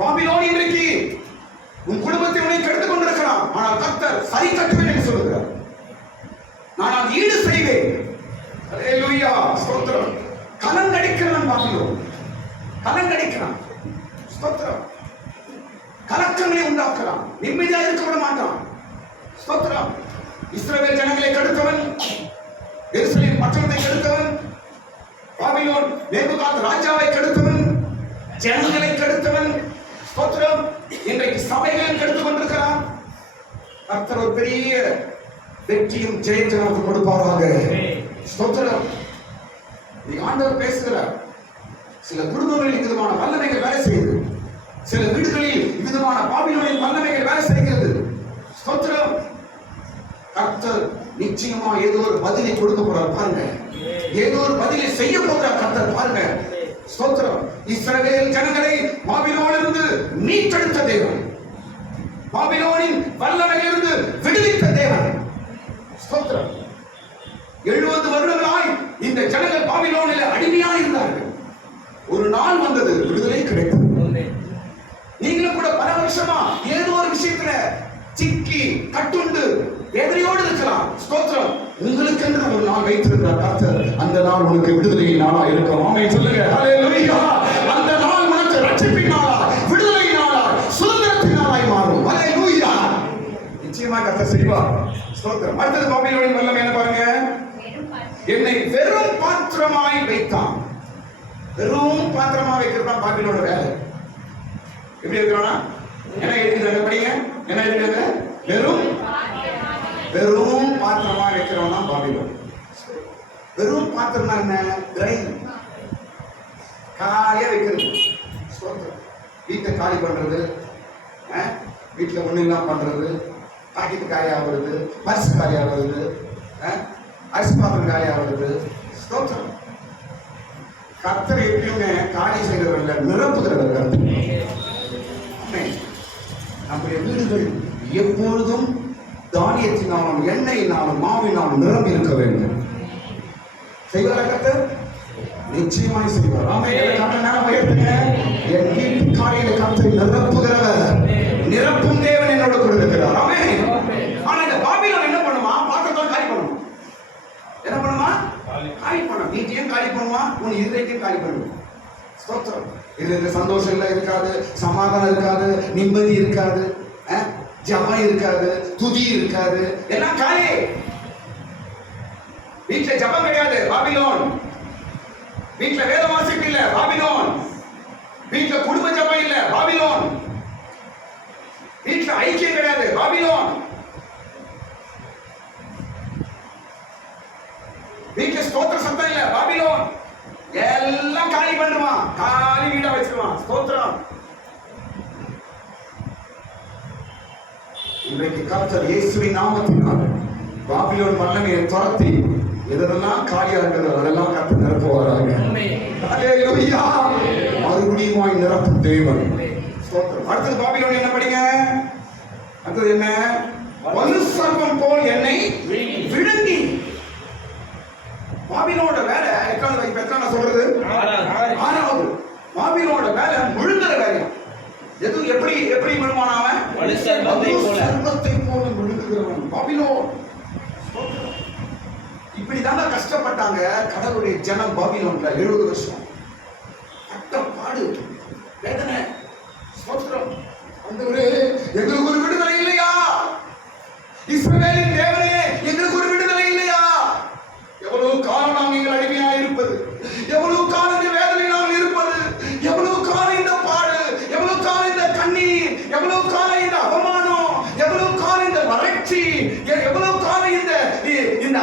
பாபிலோன் இன்றைக்கு உன் குடும்பத்தை உன்னை கெடுத்துக் கொண்டிருக்கலாம். ஆனால் கர்த்தர் சரி கட்டுவேன் என்று சொல்லுகிறார். நான் அதை ஈடு செய்வேன். அல்லேலூயா. ஸ்தோத்திரம். கலங்கடிக்கிறவன் பாபிலோன். கலங்கடிக்கிறான். ஸ்தோத்திரம். கலக்கங்களை உண்டாக்கலாம். நிம்மதியாக இருக்க விட மாட்டான். ஸ்தோத்திரம். இஸ்ரவேல் ஜனங்களை கெடுத்தவன், எருசலேம் பட்டணத்தை கெடுத்தவன், பாபிலோன் நேபுகாத் ராஜாவை கெடுத்தவன், ஜனங்களை கெடுத்தவன். ஸ்தோத்திரம். இன்றைக்கு சபைகளை கெடுத்துக் கொண்டிருக்கிறான். கர்த்தர் ஒரு பெரிய வெற்றியும் ஜெயத்தை நமக்கு கொடுப்பாராக. ஸ்தோத்திரம். ஆண்டவர் பேசுகிறார். சில குடும்பங்களில் விதமான வல்லமைகள் வேலை செய்யுது. சில வீடுகளில் விதமான பாபிலோனின் வல்லமைகள் வேலை செய்கிறது. ஸ்தோத்திரம். கர்த்தர் நிச்சயமா ஏதோ ஒரு பதிலை கொடுக்க போறார் பாருங்க. ஏதோ ஒரு பதிலை செய்ய போகிறார் கர்த்தர் பாருங்க. ஸ்தோத்திரம். இஸ்ரவேல் ஜனங்களை பாபிலோனிலிருந்து மீட்டெடுத்த தேவன், பாபிலோனின் வல்லமையிலிருந்து விடுவித்த தேவன். ஸ்தோத்திரம். 70 வருடங்களாய் இந்த ஜனங்கள் பாபிலோனில் அடிமையாக இருந்தார்கள். ஒரு நாள் வந்தது, விடுதலை கிடைத்தது. நீங்களும் கூட பல வருஷமா ஏதோ ஒரு விஷயத்துல சிக்கி கட்டுண்டு வேதனையோடு இருக்கலாம். ஸ்தோத்திரம். உங்களுக்கு என்று ஒரு நாள் வைத்திருக்கிறார் கர்த்தர். அந்த நாள் உனக்கு விடுதலையின் நாளா இருக்கும். ஆமென் சொல்லுங்க. ஹல்லேலூயா. அந்த நாள் உனக்கு ரட்சிப்பின் நாளா, விடுதலை நாளா, சுதந்திரத்தின் நாளாய் மாறும். ஹல்லேலூயா. நிச்சயமா கர்த்தர் செய்வார். ஸ்தோத்திரம். அடுத்தது பாபிலோனின் வல்லமை என்ன பாருங்க. என்னை வெறும் பாத்திரமாய் வைத்தான். வெறும் பாத்திரமா வைக்கிறது தான் பாபிலோனோட வேலை. எப்படி இருக்கிறோம்னா என்ன எழுதிருக்காங்க படிங்க. என்ன எழுதிருக்காங்க? வெறும் பாத்திரமா வைக்கிறோம்னா பாபிலோன். வெறும் பாத்திரம்னா என்ன? கிரைன். காலியா வைக்கிறது. வீட்டை காலி பண்றது, வீட்டுல ஒண்ணு இல்லாம பண்றது, பாக்கெட் காலி ஆகுறது, பர்ஸ் காலி ஆகுறது, அரிசி பாத்திரம் காலி ஆகுறது. ஸ்தோத்திரம். கர்த்தர் எப்பயுமே காரியம் செய்கிறவர் இல்ல, நிரப்புகிறவர் கர்த்தர். ஆமென். நம்முடைய வீடுகள் எப்பொழுதும் தானியத்தினாலும் எண்ணெயினாலும் மாவினாலும் நிரம்பி இருக்க வேண்டும். செய்வாரா கர்த்தர்? நிச்சயமாய் செய்வார். என் வீட்டு காலையில கர்த்தரை நிரப்புகிறவர், நிரப்பும் தேவன் என்னோட கூட இருக்கிறார். ஆமென். ஆனா இந்த பாபிலோன் என்ன பண்ணுமா? பாத்திரத்தை காலி பண்ணுமா? என்ன பண்ணுமா? காலி பண்ணும். வீட்டையும் காலி பண்ணுமா, உன் இதயத்தையும் காலி பண்ணும். ஸ்தோத்திரம். இது சந்தோஷம் இல்ல இருக்காது, சமாதானம் இருக்காது, நிம்மதி இருக்காது, ஜபம் இருக்காது, துதி இருக்காது, எல்லாம் காலி. வீட்டுல ஜபம் கிடையாது, பாபிலோன். வீட்டுல வேத வாசிப்பு இல்ல, பாபிலோன். வீட்டுல குடும்ப ஜபம் இல்ல, பாபிலோன். வீட்டுல ஐக்கியம் கிடையாது, பாபிலோன். வீட்டுல ஸ்தோத்திர சத்தம் இல்ல, பாபிலோன். எல்லாம் காலி பண்ணுவான், காலி வீட வச்சிருவான். ஸ்தோத்திரம். இன்றைக்கு கர்த்தர் இயேசுவின் நாமத்தினால் பாபிலோன் வல்லமையை துரத்தி எதெல்லாம் காலியா இருக்கிறதோ அதெல்லாம் கர்த்தர் நிரப்புவாராக. ஹல்லேலூயா. மறுபடியும் நிரப்பும் தேவன். ஸ்தோத்திரம். அடுத்தது பாபிலோன் என்ன படிங்க? அடுத்தது என்ன? வலு சர்ப்பம் போல் என்னை விழுங்கி. பாபிலோனோட வேலை எத்தனை சொல்றது? ஆறாவது. பாபிலோனோட வேலை முழுங்குற வேலை. எது எப்படி எப்படி விழுமானவன்? வலு சர்ப்பத்தை போல விழுங்குகிறவன் பாபிலோன். இப்படிதாங்க கஷ்டப்பட்டாங்க கடவுளுடைய ஜனம் பாபிலோன்ல 70 வருஷம். பாடு, வேதனை. ஸ்தோத்திரம். ஆண்டவரே, எங்களுக்கு ஒரு விடுதலை இல்லையா? இஸ்ரவேலின் தேவனே, எங்களுக்கு ஒரு விடுதலை இல்லையா? எவ்வளவு காலம் நாம் நீங்கள் அடிமையா இருப்பது, எவ்வளவு காலம் இந்த வேதனை நாம் இருப்பது, எவ்வளவு காலம் இந்த பாடு, எவ்வளவு காலம் இந்த கண்ணீர், எவ்வளவு காலம் இந்த அவமானம், எவ்வளவு காலம் இந்த வறட்சி, எவ்வளவு காலம் இந்த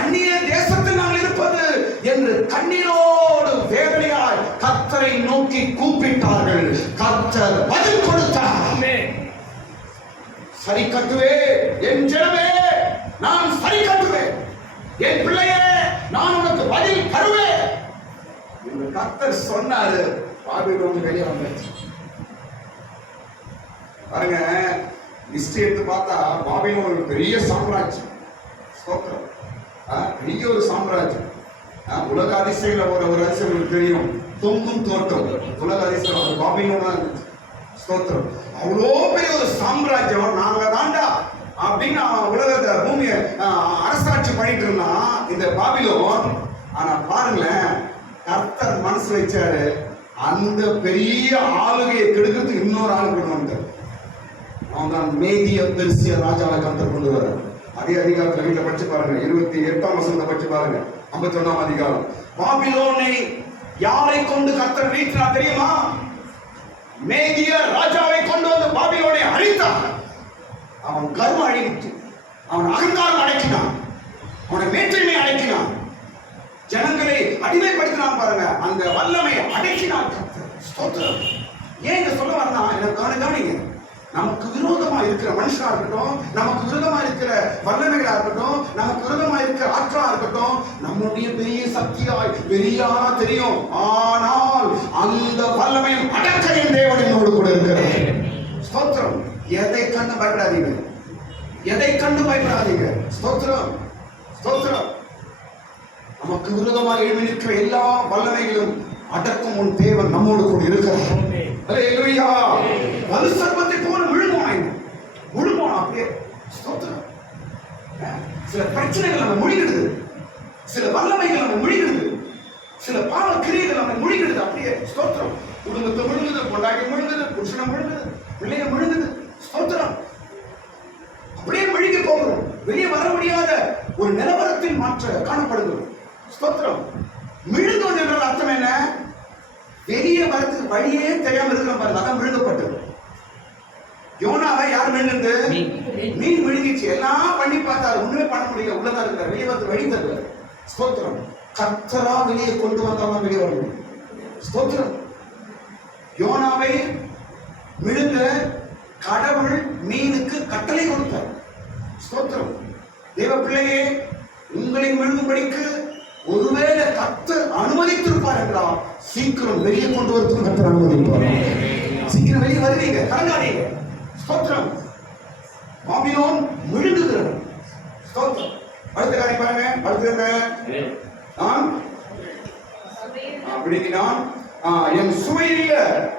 அந்நிய தேசத்தில் நாங்கள் இருப்பது என்று கண்ணீரோடு வேதனையாய் கர்த்தரை நோக்கி கூப்பிட்டார்கள். கர்த்தர் பதில் கொடுத்தார். சரி கட்டுவே, என் ஜனமே, நான் சரி கட்டுவேன். என் பிள்ளையே, நான் உனக்கு பதில் தருவேன் என்று கர்த்தர் சொன்னாரு. பாபிலோன் வெளியே வந்தாச்சு. பாருங்க, லிஸ்ட் எடுத்து பார்த்தா பாபிலோன் ஒரு பெரிய சாம்ராஜ்யம். ஸ்தோத்திரம். பெரிய ஒரு சாம்ராஜ்யம். உலக அதிசயங்கள ஒரு அதிசயம் உங்களுக்கு தெரியும், தொங்கும் தோட்டம். உலக அதிசயம் அது பாபிலோனா இருந்துச்சு. ஸ்தோத்திரம். அவ்வளோ பெரிய ஒரு சாம்ராஜ்யம். நாங்க தாண்டா அப்படின்னு உலகத்தை பூமியை அரசாட்சி பண்ணிட்டு இருந்தான் இந்த பாபிலோன். ஆனா பாருங்களேன், கர்த்தர் மனசு வச்சாரு, அந்த பெரிய ஆளுகையை கெடுக்கிறதுக்கு இன்னொரு ஆளு கொண்டு வந்தார். அவன் தான் மேதிய பெர்சிய ராஜாவை கர்த்தர் கொண்டு வர. அதே அதிகாரத்துல வீட்டுல படிச்சு பாருங்க, 28ஆம் வசனத்தை படிச்சு பாருங்க, 51ஆம் அதிகாரம். பாபிலோனை யாரை கொண்டு கர்த்தர் வீழ்த்தினார் தெரியுமா? மேதிய ராஜாவை கொண்டு வந்து பாபிலோனை அழித்தார். அவன் கர்வம் அழிவிட்டு, அவன் அகங்காரம் அடக்கினான், அவனை மேற்றைமை அடக்கினான், ஜனங்களை அடிமைப்படுத்தினான். பாருங்க, அந்த வல்லமை அடக்கினான் கர்த்தர். ஸ்தோத்திரம். ஏன் இங்க சொல்ல வரனா, எனக்கு கவனிங்க. நமக்கு விரோதமா இருக்கிற மனுஷனா இருக்கட்டும், நமக்கு விரோதமா இருக்கிற வல்லமைகளா இருக்கட்டும், நமக்கு விரோதமா இருக்கிற ஆற்றலா இருக்கட்டும், நம்முடைய பெரிய சக்தியாய் பெரியாரா தெரியும். ஆனால் அந்த வல்லமையும் அடக்க என் தேவன் என்னோடு கூட இருக்கிறார். ஸ்தோத்திரம். எதை கண்டு பயப்படாதீங்க, எதை கண்டு பயப்படாதீங்க. ஸ்தோத்திரம். ஸ்தோத்திரம். நமக்கு விரோதமாக எழுப்பி நிற்கிற எல்லா வல்லமைகளும் அடக்கும் உன் தேவன் நம்மோடு கூட இருக்கிறார். அல்லேலூயா. வலு சர்ப்பத்தை போல விழுங்குவான் அப்படியே. ஸ்தோத்திரம். சில பிரச்சனைகள் நம்ம முழுகிடுது, சில வல்லமைகள் நம்ம முழுகிடுது, சில பாவ கிரியைகள் நம்ம முழுகிடுது அப்படியே. ஸ்தோத்திரம். குடும்பத்தை முழுங்குது, பொண்டாட்டி முழுங்குது, புருஷனை முழுங்குது, பிள்ளைய முழுங்குது. ஸ்தோத்திரம். அப்படியே முழுகி போகிறோம். வெளியே வர முடியாத ஒரு நிலவரத்தில் மாற்ற காணப்படுகிறோம். ஸ்தோத்திரம். விழுந்தோம் என்ற அர்த்தம் என்ன? வெளியே வரத்துக்கு வழியே தெரியாம இருக்கிற பாருங்க, அதான் விழுங்கப்பட்டது. யோனாவை யார் விழுந்து? மீன் விழுங்கிச்சு. எல்லாம் பண்ணி பார்த்தாரு, ஒண்ணுமே பண்ண முடியல. உள்ளதா இருக்கிற வெளியே வந்து வழி தருவார். ஸ்தோத்திரம். கர்த்தரா வெளியே கொண்டு வந்தாலும் வெளியே வர முடியும். ஸ்தோத்திரம். யோனாவை விழுந்த கடவுள் மீனுக்கு கட்டளை கொடுத்தார். ஸ்தோத்திரம். தேவ பிள்ளையே, உங்களை விழுங்கும்படிக்கு ஒருவேளை கர்த்தர் அனுமதித்திருப்பார் என்றால் சீக்கிரம் வெளியே கொண்டு வரதுக்கு கர்த்தர் அனுமதிப்பார். சீக்கிரம் வெளியே வருவீங்க, கலங்காதீங்க. ஸ்தோத்திரம். பாபிலோன் விழுங்குகிறது. ஸ்தோத்திரம். அடுத்த காரியம் பாருங்க. அடுத்து நான் விழுங்கினான், என் சுவையுள்ள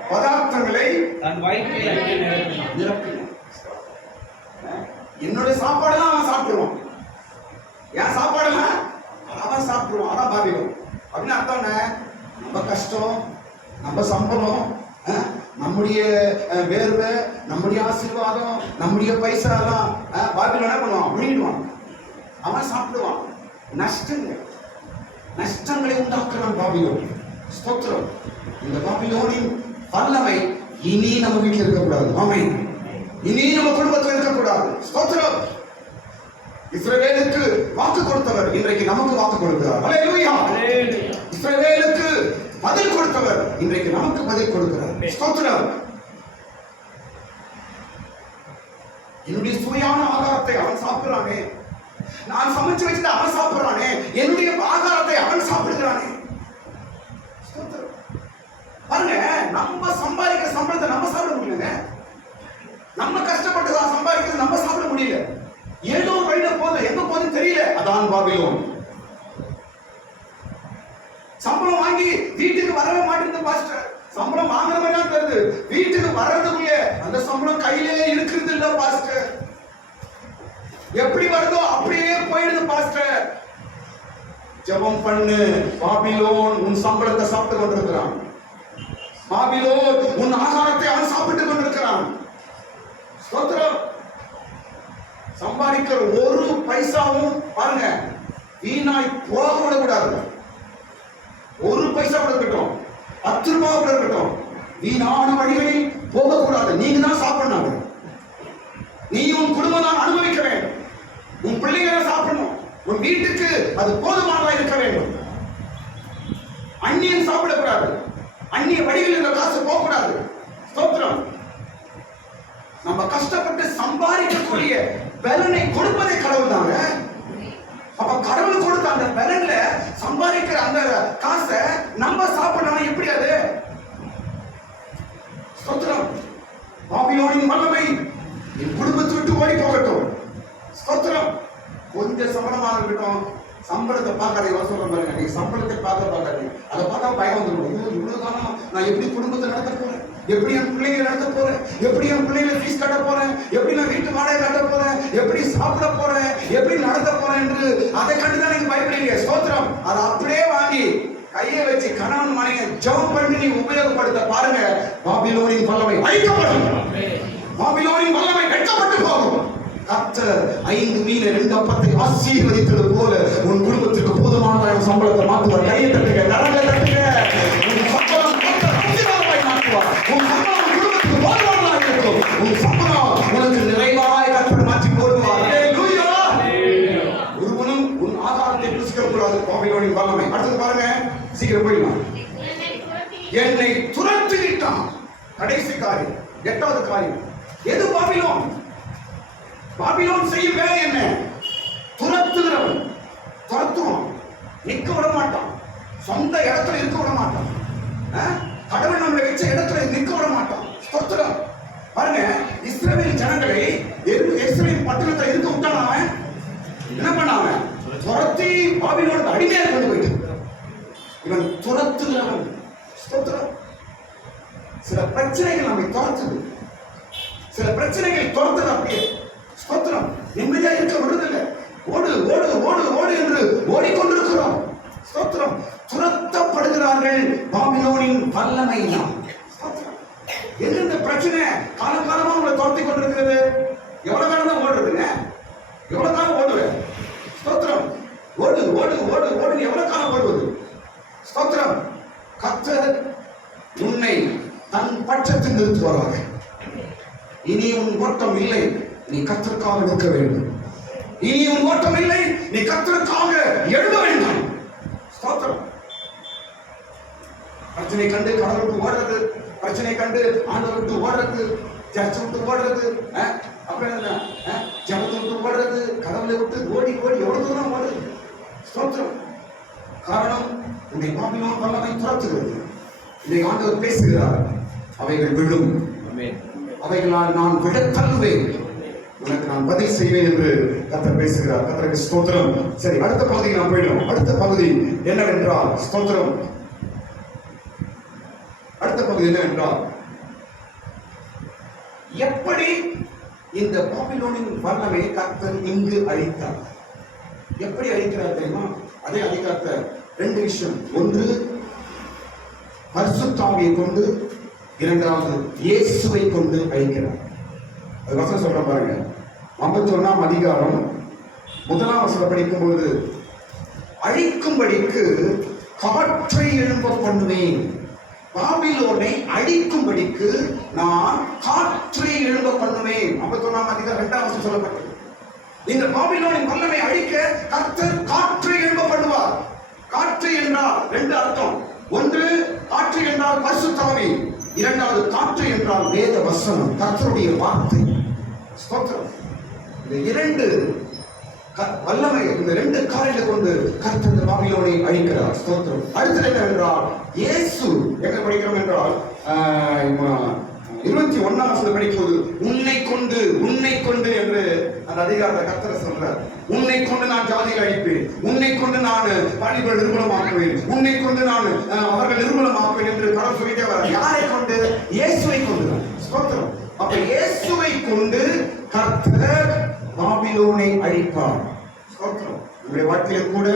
பதார்த்தங்களை தன் வயிற்றில் நிரப்பினான். என்னுடைய சாப்பாடெல்லாம் அவன் சாப்பிடுவான். என் சாப்பாடெல்லாம் அவன் சாப்பிடுவான். அதான் பாபிலோன். அப்படின்னு அர்த்தம் என்ன? நம்ம கஷ்டம், நம்ம சம்பளம், நம்முடைய வேர்வை, நம்முடைய ஆசீர்வாதம், நம்முடைய பைசா எல்லாம் பாபிலோன் என்ன பண்ணுவான்? விழுங்கிடுவான். அவன் சாப்பிடுவான். நஷ்டங்களை உண்டாக்குறான் பாபிலோன். ஸ்தோத்திரம். இந்த பாபிலோனின் வல்லமை இனி நம்ம வீட்டில் இருக்கக்கூடாது. ஆமென். இனி நம்ம குடும்பத்தில் இருக்கக்கூடாது. ஸ்தோத்திரம். இஸ்ரவேலுக்கு வாக்கு கொடுத்தவர் இன்றைக்கு நமக்கு வாக்கு கொடுக்கிறார். ஹல்லேலூயா. இஸ்ரவேலுக்கு பதில் கொடுத்தவர் இன்றைக்கு நமக்கு பதில் கொடுக்கிறார். ஸ்தோத்திரம். என்னுடைய சுவையான ஆகாரத்தை அவன் சாப்பிடுறானே, நான் சமைச்சு வச்சுட்டு அவன் சாப்பிடுறானே, என்னுடைய ஆகாரத்தை அவன் சாப்பிடுகிறானே. பாருங்க, நம்ம சம்பாதிக்கிற சம்பளத்தை நம்ம சாப்பிட முடியல. நம்ம கஷ்டப்பட்டு சம்பாதிக்கிறது நம்ம சாப்பிட முடியல. ஏதோ வழியில போகுது, எங்க போகுதுன்னு தெரியல. அதான் பாபிலோன். சம்பளம் வாங்கி வீட்டுக்கு வரவே மாட்டேங்குது பாஸ்டர். சம்பளம் வாங்குற மாதிரி தான் தெரியுது, வீட்டுக்கு வர்றதுக்குள்ள அந்த சம்பளம் கையிலே இருக்கிறது இல்ல பாஸ்டர். எப்படி வருதோ அப்படியே போயிடுது பாஸ்டர். ஜெபம் பண்ணு. பாபிலோன் உன் சம்பளத்தை சாப்பிட்டு கொண்டிருக்கிறான். பாபிலோன் உன் ஆகாரத்தை அவன் சாப்பிட்டுக் கொண்டிருக்கிறான். ஸ்தோத்திரம். சம்பாதிக்கிற ஒரு பைசாவும் பாருங்க வீணாய் போக விடக்கூடாது. ஒரு பைசா கூட இருக்கட்டும், 10 ரூபாய் கூட இருக்கட்டும், வீணான வழிகளில் போகக்கூடாது. நீங்க தான் சாப்பிடணும். நீ உன் குடும்பம் தான் அனுபவிக்க வேண்டும். உன் பிள்ளைகளை சாப்பிடணும். உன் வீட்டுக்கு அது போதுமானதா இருக்க வேண்டும். அந்நியன் சாப்பிடக்கூடாது. அந்நிய வழிகளில் இந்த காசு போகக்கூடாது. ஸ்தோத்திரம். நம்ம கஷ்டப்பட்டு சம்பாதிக்கக்கூடிய பலனை கொடுப்பதே கடவுள் தாங்க. அப்ப கடவுள் கொடுத்த அந்த பலன்ல சம்பாதிக்கிற அந்த காசை நம்ம சாப்பிடணும். எப்படி அது? ஸ்தோத்திரம். பாபிலோனின் வல்லமை என் குடும்பத்தை விட்டு ஓடி போகட்டும். ஸ்தோத்திரம். கொஞ்சம் சம்பளமாக இருக்கட்டும், சம்பளத்தை பார்க்காதீங்க. சொல்றேன் பாருங்க, நீங்க சம்பளத்தை பார்க்காதீங்க. அதை பார்த்தா பயம் வந்துடும். இவ்வளவு காலம் நான் எப்படி குடும்பத்தை நடத்த போறேன், எப்படி என் பிள்ளைங்களை நடத்த போறேன், எப்படி என் பிள்ளைகளை ஃபீஸ் கட்ட போறேன், எப்படி நான் வீட்டு வாடகை கட்ட போறேன், எப்படி சாப்பிட போறேன், எப்படி நடத்த போறேன் என்று அதை கண்டுதான் நீங்க பயப்படுறீங்க. ஸ்தோத்திரம். அதை அப்படியே வாங்கி கையை வச்சு கணவன் மனைவி ஜெபம் பண்ணி நீ உபயோகப்படுத்த பாருங்க. பாபிலோனின் வல்லமை அழிக்கப்படும். பாபிலோனின் வல்லமை வெட்டப்பட்டு போகும். கர்த்தர் 5 மீன் 2 அப்பத்தை ஆசீர்வதித்தது போல உன் குடும்பத்திற்கு போதுமான சம்பளத்தை மாற்றுவார். கையை தட்டுங்க, கரங்களை தட்டுங்க. உன் சம்பளம் கர்த்தர் ஆசீர்வாதமாய் மாற்றுவார். உன் சம்பளம் குடும்பத்துக்கு போதுமானதாக இருக்கும். உன் சம்பளம் உனக்கு நிறைவாய் கர்த்தர் மாற்றி போடுவார். ஹல்லேலூயா. ஒருவனும் உன் ஆகாரத்தை புசிக்க கூடாது. பாபிலோனின் வல்லமை. அடுத்து பாருங்க, சீக்கிரம் போயிடலாம். என்னை துரத்தி விட்டான். கடைசி காரியம், 8வது காரியம். எது பாபிலோன்? பாபிலோன் செய்யும் வேலை என்ன? துரத்துகிறவன். துரத்துவான், நிற்க விட மாட்டான். சொந்த இடத்துல இருக்க விட மாட்டான். கடவுள் நம்மளை வச்ச இடத்துல நிற்க விட மாட்டான். ஸ்தோத்திரம். பாருங்க, இஸ்ரவேல் ஜனங்களை எருசலேம் பட்டணத்துல இருக்க விட்டான். அவன் என்ன பண்ணாங்க? துரத்தி பாபிலோனுக்கு அடிமையா கொண்டு போயிட்டு இவன் துரத்துகிறவன். ஸ்தோத்திரம். சில பிரச்சனைகள் நம்மை துரத்துது. சில பிரச்சனைகள் துரத்துது. அப்படியே ஸ்தோத்திரம். நிம்மதியா இருக்க விடுதலை. ஓடு ஓடு ஓடு ஓடு என்று ஓடிக்கொண்டிருக்கிறோம். ஸ்தோத்திரம். துரத்தப்படுகிறார்கள். பாபிலோனின் வல்லமை தான். எது இந்த பிரச்சனை காலகாலமா உங்களை துரத்தி கொண்டிருக்கிறது? எவ்வளவு காலம் தான் ஓடுறதுங்க? எவ்வளவு காலம் ஓடுவேன்? ஸ்தோத்திரம். ஓடு ஓடு ஓடு ஓடு எவ்வளவு காலம் ஓடுவது? ஸ்தோத்திரம். கர்த்தர் உன்னை தன் பட்சத்தில் நிறுத்துவாராக. இனி உன் ஓட்டம் இல்லை, நீ கர்த்தருக்காக நிற்க வேண்டும். இனி உன் ஓட்டம் இல்லை, நீ கர்த்தருக்காக எழுத வேண்டும். ஸ்தோத்திரம். பிரச்சனை கண்டு கடவுள் விட்டு ஓடுறது, பிரச்சனை கண்டு ஆண்டவர் விட்டு ஓடுறது, சர்ச்சை விட்டு ஓடுறது, அப்புறம் என்ன ஜபத்தை விட்டு ஓடுறது, கடவுளை விட்டு ஓடி ஓடி எவ்வளவு தூரம் ஓடுது. ஸ்தோத்திரம். காரணம் உன்னை பாபிலோன் வல்லமை துரத்துகிறது. இதை ஆண்டவர் பேசுகிறார். அவைகள் விழும், அவைகளால் நான் விழத் தள்ளுவேன், உனக்கு நான் பதில் செய்வேன் என்று கர்த்தர் பேசுகிறார். கர்த்தருக்கு ஸ்தோத்திரம். சரி, அடுத்த பகுதி நாம் போயிடும். அடுத்த பகுதி என்னவென்றால் ஸ்தோத்திரம். அடுத்த பகுதி என்னவென்றால் எப்படி இந்த பாபிலோனின் வல்லமை கர்த்தர் இங்கு அழித்தார். எப்படி அழிக்கிறார் தெரியுமா? அதை அழிக்காத ரெண்டு விஷயம். ஒன்று பரிசுத்த ஆவியை கொண்டு, இரண்டாவது இயேசுவை கொண்டு அழிக்கிறார். அது வசனம் சொல்ற பாருங்க. 51ஆம் அதிகாரம் 1ஆம் வசனம் படிக்கும்போது, அழிக்கும்படிக்கு காற்றை எழும்ப பண்ணுவேன். பாபிலோனை அழிக்கும்படிக்கு நான் காற்றை எழும்ப பண்ணுவேன். 51ஆம் அதிகாரம் 2ஆம் வசனம் சொல்லப்பட்டது. இந்த பாபிலோனின் வல்லமை அழிக்க கர்த்தர் காற்றை எழும்ப பண்ணுவார். காற்று என்றால் ரெண்டு அர்த்தம். ஒன்று, காற்று என்றால் பரிசுத்த ஆவி. இரண்டாவது, காற்று என்றால் வேத வசனம், கர்த்தருடைய வார்த்தை. ஸ்தோத்திரம். இந்த இரண்டு வல்லமை, இந்த ரெண்டு காரியங்களை கொண்டு கர்த்தர் இந்த பாபிலோனை அழிக்கிறார். ஸ்தோத்திரம். அடுத்தது என்னவென்றால், இயேசு எங்க படிக்கிறோம் என்றால் 21ஆம் வசனம் படிக்கும்போது, உன்னை கொண்டு என்று அந்த அதிகாரத்தை கர்த்தர் சொல்றார். உன்னை கொண்டு நான் ஜாதிகளை அழிப்பேன், உன்னை கொண்டு நான் வாலிபர்கள் நிர்மூலமாக்குவேன், உன்னை கொண்டு நான் அவர்கள் நிர்மூலமாக்குவேன் என்று கடவுள் சொல்லிட்டே வர. யாரை கொண்டு? இயேசுவை கொண்டு. ஸ்தோத்திரம். அப்ப இயேசுவை கொண்டு கர்த்தர் பாபிலோனை அழிப்பார். ஸ்தோத்திரம். நம்முடைய வாழ்க்கையில் கூட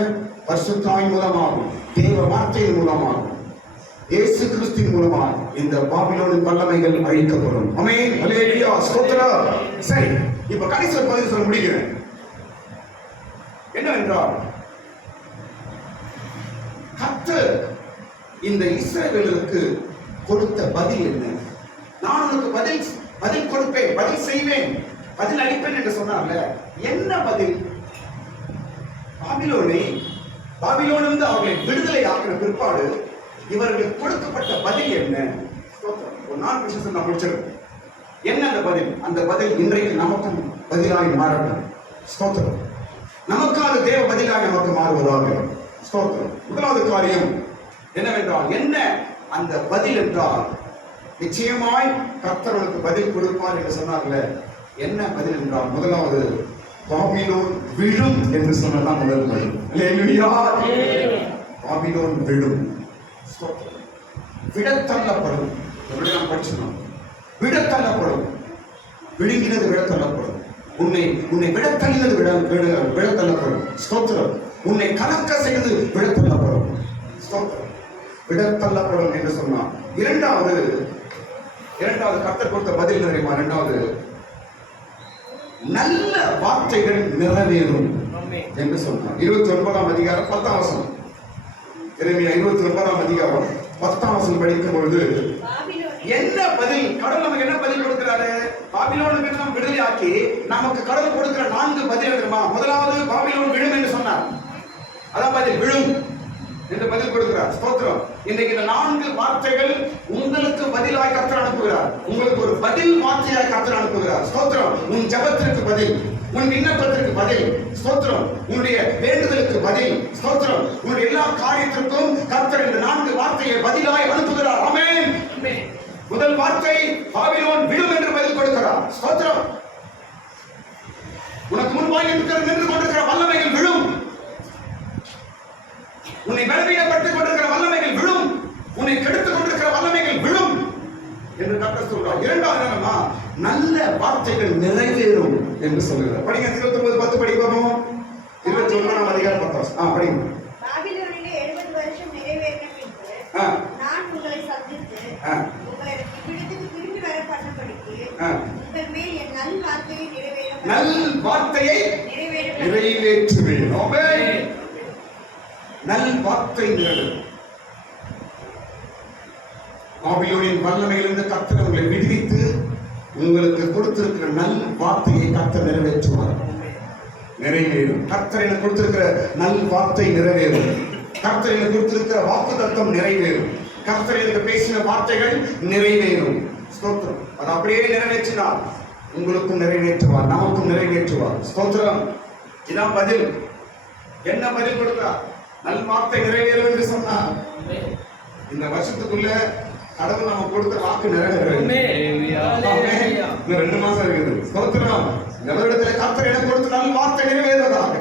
பரிசுத்த ஆவியின் மூலமாகும், தேவ வார்த்தையின் மூலமாகும், இயேசு கிறிஸ்துவின் மூலமாக இந்த பாபிலோனின் வல்லமைகள் அழிக்கப்படும். ஆமென். ஹல்லேலூயா. ஸ்தோத்திரம். சரி, இப்ப கடைசி ஒரு பதில் சொல்ல முடிகிறேன். என்னவென்றால், கர்த்தர் இந்த இஸ்ரவேலுக்கு கொடுத்த பதில் என்ன? நான் உனக்கு பதில் கொடுப்பேன், பதில் செய்வேன், பதில் அளிப்பேன் என்று சொன்னார்ல. என்ன பதில்? பாபிலோனிலிருந்து அவர்களை விடுதலை ஆக்கின பிற்பாடு இவர்களுக்கு கொடுக்கப்பட்ட பதில் என்ன? ஒரு 4 விஷயம் நான் முடிச்சிருக்கேன். என்ன அந்த பதில்? அந்த பதில் இன்றைக்கு நமக்கும் பதிலாய் மாறட்டும். ஸ்தோத்திரம். நமக்கான தேவ பதிலாய் நமக்கு மாறுவதாக. ஸ்தோத்திரம். முதலாவது காரியம் என்னவென்றால், என்ன அந்த பதில் என்றால், நிச்சயமாய் கர்த்தருக்கு பதில் கொடுப்பார் என்று சொன்னார்ல. என்ன பதில் என்றால், முதலாவது பாபிலோன் விழும் என்று சொன்னதான் முதல் பதில். அல்லேலூயா. பாபிலோன் விழும். விடத்தள்ளப்படும். நாம் படிச்சோம். விடத்தள்ளப்படும். விழுங்கினது விடத்தள்ளப்படும். உன்னை விடத்தள்ளினது விடத்தள்ளப்படும். ஸ்தோத்திரம். உன்னை கலக்க செய்து விடத்தள்ளப்படும். ஸ்தோத்திரம். விடத்தள்ளப்படும் என்று சொன்னார். இரண்டாவது கர்த்தர் கொடுத்த பதில் தெரியுமா? இரண்டாவது, நல்ல வார்த்தைகள் நிறைவேறும் என்று சொன்னார். 29ஆம் அதிகாரம் 10ஆம் வசனம். எரேமியா 29ஆம் அதிகாரம் 10ஆம் வசனம் படிக்கும் பொழுது என்ன பதில்? கடவுள் நமக்கு என்ன பதில் கொடுக்கிறாரு? பாபிலோனுக்கு நாம் விடுதலை ஆக்கி நமக்கு கடவுள் கொடுக்கிற 4 பதில் தெரியுமா? முதலாவது, பாபிலோன் விழும் என்று சொன்னார். அதான் பதில், விழும் என்று பதில் கொடுக்கிறார். ஸ்தோத்திரம். இன்றைக்கு இந்த 4 வார்த்தைகள் உங்களுக்கு பதிலாய் கர்த்தர் அனுப்புகிறார். உங்களுக்கு ஒரு பதில் வார்த்தையாய் கர்த்தர் அனுப்புகிறார். ஸ்தோத்திரம். உன் ஜெபத்திற்கு பதில், உன் விண்ணப்பத்திற்கு பதில். ஸ்தோத்திரம். உன்னுடைய வேண்டுதலுக்கு பதில். ஸ்தோத்திரம். உன்னுடைய எல்லா காரியத்திற்கும் கர்த்தர் இந்த 4 வார்த்தையை பதிலாய் அனுப்புகிறார். ஆமென். முதல் வார்த்தை, பாபிலோன் விழும் என்று பதில் கொடுக்கிறார். ஸ்தோத்திரம். உனக்கு முன்பாக நின்று கொண்டிருக்கிற வல்லமைகள் விழும். உன்னை பலவீனப்படுத்திக் கொண்டிருக்கிற வல்லமைகள் விழும். உன்னை கெடுத்துக் கொண்டிருக்கிற வல்லமைகள் விழும் என்று கர்த்தர் சொல்றார். இரண்டாவது என்னன்னா, நல்ல வார்த்தைகள் நிறைவேறும் என்று சொல்கிறார். படிங்க. 29:10 படிப்போம். 21ஆம் அதிகாரம் 10. படிங்க. பாபிலோனிலே 70 வருஷம் நிறைவேறின பின்பு நான் உங்களை சந்தித்து உங்களை இவ்விடத்துக்கு திரும்பி வர பண்ணபடிக்கு உங்கள் மேல் என் நல் வார்த்தையை நிறைவேற்றுவேன். ஆமென். நல் வார்த்தை நிறைவேறும். பாபிலோனின் வல்லமையிலிருந்து கர்த்தர் உங்களை விடுவித்து உங்களுக்கு கொடுத்திருக்கிற நல் வார்த்தையை கர்த்தர் நிறைவேற்றுவார். நிறைவேறும். கர்த்தர் எனக்கு கொடுத்திருக்கிற நல் வார்த்தை நிறைவேறும். கர்த்தர் எனக்கு கொடுத்திருக்கிற வாக்குத்தத்தம் நிறைவேறும். கர்த்தர் எனக்கு பேசின வார்த்தைகள் நிறைவேறும். ஸ்தோத்திரம். அது அப்படியே நிறைவேற்றினார். உங்களுக்கும் நிறைவேற்றுவார், நமக்கும் நிறைவேற்றுவார். ஸ்தோத்திரம். இதான் பதில். என்ன பதில் கொடுக்கிறார்? நல் வார்த்தை நிறைவேறும் என்று சொன்னார். இந்த வருஷத்துக்குள்ள கடவுள் நம்ம கொடுத்த வாக்கு நிறைவேறும். இன்னும் 2 மாசம் இருக்குது. ஸ்தோத்திரம். இந்த வருடத்துல கர்த்தர் எனக்கு கொடுத்த நல் வார்த்தை நிறைவேறுவதாக.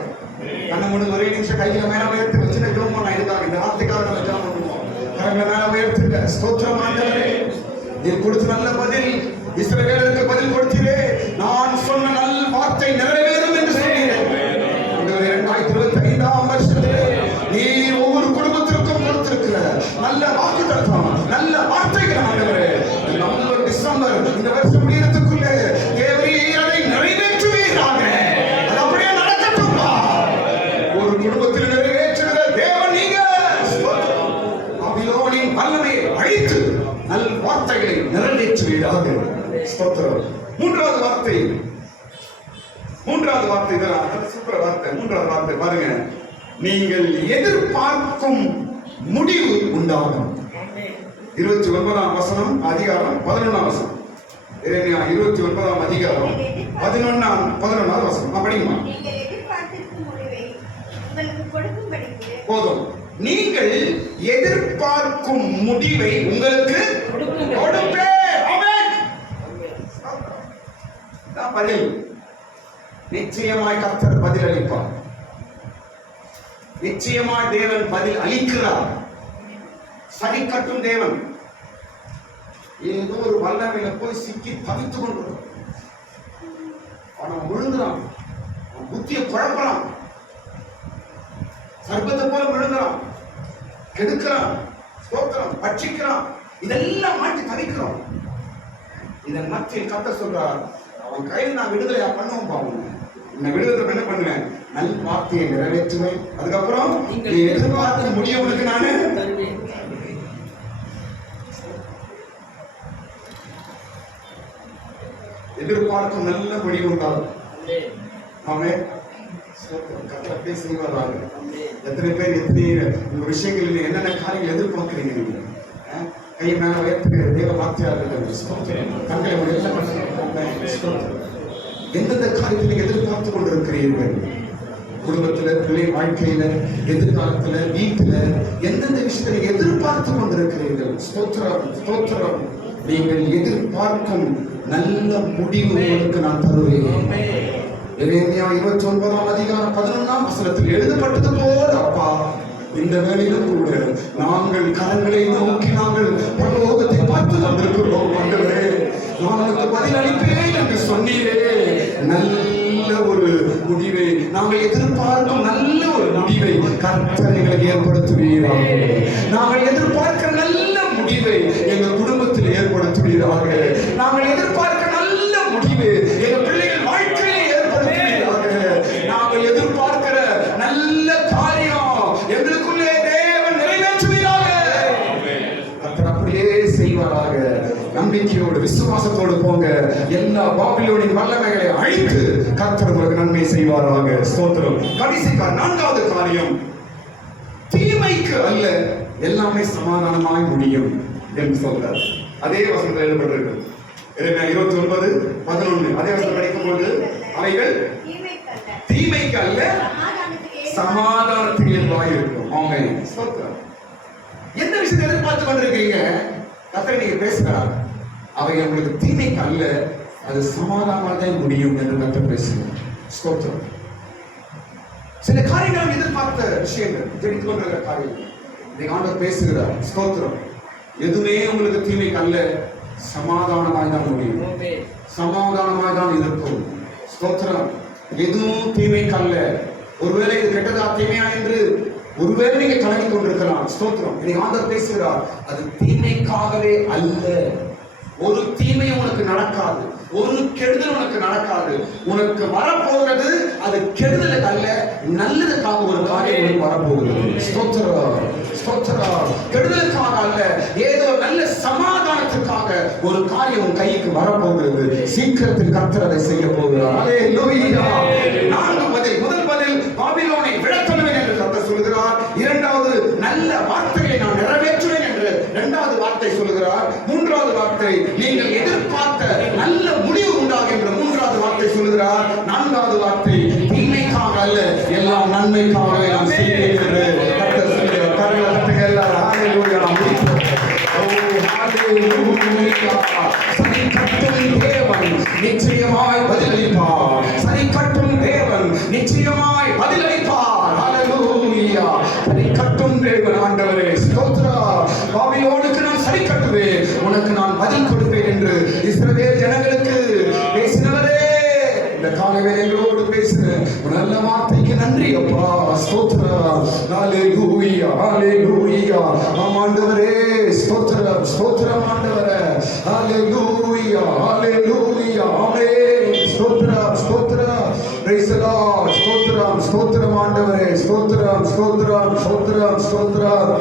கண்ண மூணு ஒரே நிமிஷம் கையில மேல உயர்த்தி வச்சுட்டு ஜெபம் பண்ண இதுதான். இந்த வார்த்தைக்காக நம்ம ஜெபம் பண்ணுவோம். கரங்களை மேல உயர்த்துங்க. ஸ்தோத்திரம் ஆண்டவரே, நீர் கொடுத்த நல்ல பதில், இஸ்ரவேலுக்கு பதில் கொடுத்தீரே. நான் சொன்ன நல் வார்த்தை நிறைவேறும் என்று சொன்னீரே. 2025ஆம் வருஷத்திலே நீர் ஒவ்வொரு குடும்பத்திற்கும் கொடுத்திருக்கிற நல்ல வாக்குத்தத்தம், நல்ல வார்த்தைகள் ஆண்டவரே, நவம்பர் டிசம்பர் இந்த வருஷம் முடியறதுக்குள்ளே தேவரீர் அதை நிறைவேற்றுவீராக. அது அப்படியே நடக்கட்டும்பா. ஒரு குடும்பத்தில் நிறைவேற்றுகிற தேவன் நீங்க. பாபிலோனின் வல்லமையை அழித்து நல் வார்த்தைகளை நிறைவேற்றுவீராக. ஸ்தோத்திரம். மூன்றாவது வார்த்தை தான் சூப்பர் வார்த்தை. மூன்றாவது வார்த்தை பாருங்க. நீங்கள் எதிர்பார்க்கும் முடிவு உண்டாகும். 29ஆம் வசனம் அதிகாரம் 11ஆம் வசனம். எரேமியா 29ஆம் அதிகாரம் 11ஆம் வசனம். அப்படிமா நீங்கள் எதிர்பார்த்திருக்கும் முடிவை உங்களுக்கு கொடுக்கும்படிக்கு போதும். நீங்கள் எதிர்பார்க்கும் முடிவை உங்களுக்கு கொடுப்பேன். ஆமென். தான் பதில். நிச்சயமாய் கர்த்தர் பதில் அளிப்பார். நிச்சயமாய் தேவன் பதில் அளிக்கிறார். சரி கட்டும் தேவன். ஏதோ ஒரு வல்லமையில போய் சிக்கி தவித்துக் கொண்டிருக்கிறான். அவன் விழுங்குறான், புத்தியை குழப்பறான், சர்பத்தை போல விழுங்குறான், கெடுக்கிறான், ஸ்தோத்திரம் பட்சிக்கிறான். இதெல்லாம் மாட்டி தவிக்கிறோம். இதன் மத்தியில் கர்த்தர் சொல்றார், அவன் கையில் நான் விடுதலையா பண்ணுவோம் பாவங்க. இந்த விடுதலை என்ன பண்ணுவேன்? நல் வார்த்தையை நிறைவேற்றுவேன். அதுக்கப்புறம் நீ எதிர்பார்த்த முடியவனுக்கு நானு எதிர்பார்க்கும் நல்ல முடிவு உண்டாகும். ஆமென். கர்த்தர் செய்வாராக. எத்தனை பேர் உங்க விஷயங்களில் என்னென்ன காரியங்கள் எதிர்பார்க்கிறீங்க? நீங்க கை மேல உயர்த்துகிற தேவ வார்த்தையாக கண்களை எந்தெந்த காரியத்தில் எதிர்பார்த்து கொண்டிருக்கிறீர்கள்? குடும்பத்துல, பிள்ளை வாழ்க்கையில, எதிர்காலத்துல, வீட்டுல எந்தெந்த விஷயத்தை எதிர்பார்த்து கொண்டிருக்கிறீர்கள்? ஸ்தோத்திரம், ஸ்தோத்திரம். நீங்கள் எதிர்பார்க்கும் நல்ல முடிவு உங்களுக்கு நான் தருவேன். எரேமியா 29ஆம் அதிகாரம் 11ஆம் வசனத்தில் எழுதப்பட்டது போல, அப்பா இந்த வேளையிலும் கூட நாங்கள் கரங்களை நோக்கி நாங்கள் பரலோகத்தை பார்த்து கொண்டிருக்கிறோம். ஆண்டவரே, நான் உனக்கு பதில் அளிப்பேன் என்று சொன்னீரே. நல்ல ஒரு முடிவை நாங்கள் எதிர்பார்க்கும், நல்ல ஒரு முடிவை கர்த்தர் எங்களுக்கு ஏற்படுத்துவீராக. நாங்கள் எதிர்பார்க்கிற நல்ல முடிவை எங்கள் குடும்பத்தில் ஏற்படுத்துவீராக. நாங்கள் எதிர்பார்க்கிற நல்ல முடிவு எங்கள் பிள்ளைகள் வாழ்க்கையை ஏற்படுத்துவீராக. நாங்கள் எதிர்பார்க்கிற நல்ல காரியம் எங்களுக்குள்ளே தேவன் நிறைவேற்றுவீராக. கர்த்தர் அப்படியே செய்வாராக. நம்பிக்கையோடு விசுவாசத்தோடு போங்க. எல்லா பாபிலோனின் வல்லமைகளை அழித்து கர்த்தர் உங்களுக்கு நன்மை செய்வாராக. ஸ்தோத்திரம். கடைசி 4வது காரியம், தீமைக்கு அல்ல எல்லாமே சமாதானமாய் முடியும் என்று சொல்றார். அதே வசனத்தில் எழுதப்பட்டிருக்கு. எரேமியா 29:11. அதே வசனம் படிக்கும்போது அவைகள் தீமைக்கு அல்ல சமாதானத்துக்கு ஏதுவாய் இருக்கும். ஆமென். ஸ்தோத்திரம். எந்த விஷயத்தை எதிர்பார்த்து கொண்டிருக்கீங்க? கர்த்தர் நீங்க பேசுகிறார். அவை உங்களுக்கு தீமைக்கு அல்ல, அது சமாதானமாக தான் முடியும் என்று கர்த்தர் பேசுகிறார். ஸ்தோத்திரம். சில காரியங்கள் எதிர்பார்த்த விஷயங்கள், ஜெபித்துக் கொண்டிருக்கிற காரியங்கள், இதை ஆண்டவர் பேசுகிறார். ஸ்தோத்திரம். எதுவுமே உங்களுக்கு தீமைக்கு அல்ல, சமாதானமாய் தான் முடியும், சமாதானமாய் தான் இருக்கும். ஸ்தோத்திரம். எதுவும் தீமைக்கு அல்ல. ஒருவேளை இது கெட்டதா தீமையா என்று ஒருவேளை நீங்க கலங்கி கொண்டிருக்கலாம். ஸ்தோத்திரம். இதை ஆண்டவர் பேசுகிறார். அது தீமைக்காகவே அல்ல. ஒரு தீமையும் உனக்கு நடக்காது, ஒரு கெடுதல் உனக்கு நடக்காது. உனக்கு வரப்போகிறது அது கெடுதலுக்கு அல்ல, நல்லதுக்காக ஒரு காரியம் உனக்கு வரப்போகிறது. ஸ்தோத்திரம், ஸ்தோத்திரம். கெடுதலுக்காக அல்ல, ஏதோ நல்ல சமாதானத்துக்காக ஒரு காரியம் உன் கைக்கு வரப்போகிறது. சீக்கிரத்தில் கர்த்தர் அதை செய்ய போகிறார். அல்லேலூயா. 4 பதில். முதல் பதில், பாபிலோனை விழத்தணுவேன் என்று கர்த்தர் சொல்கிறார். 2வது, நல்ல வார்த்தையை நான் நிறைவேற்றுவேன் என்று 2வது வார்த்தை சொல்கிறார். 3வது வார்த்தை, நீங்கள் எதிர்பார்த்த நல்ல முடிவு உண்டாகும் என்று 3வது வார்த்தை சொல்கிறார். 4வது வார்த்தை, தீமைக்காக அல்ல எல்லாம் நன்மைக்காகவே நான் செய்வேன் என்று கரங்களை எல்லாரும் ஹalleluya நாம் முடிப்போம். ஓ ஹalleluya. சரி கட்டும் தேவன் நிச்சயமாய் பதிலளிப்பார். சரி கட்டும் தேவன் நிச்சயமாய் பதிலளிப்பார். ஹalleluya. சரி கட்டும் தேவன் ஆண்டவரே ஸ்தோத்திரம். பாபிலோனுக்கு நான் சரி கட்டுவேன், உனக்கு நான் பதில் கொடுப்பேன் என்று இஸ்ரவேல் ஜனங்களுக்கு பேசினவரே, இந்த காலவேளை எங்களோடு பேசுற ஒரு நல்ல வார்த்தைக்கு நன்றி அப்பா. ஸ்தோத்திரம். ஹalleluya ஹalleluya. ஆண்டவரே ஸ்தோத்திரம் ஸ்தோத்திரம் ஆண்டவரே. ஹalleluya ஹalleluya. ஆமென். ஸ்தோத்திரம் ஸ்தோத்திரம். praise the Lord. ஸ்தோத்திரம் ஸ்தோத்திரம் ஆண்டவரே. ஸ்தோத்திரம் ஸ்தோத்திரம் ஸ்தோத்திரம் ஸ்தோத்திரம்.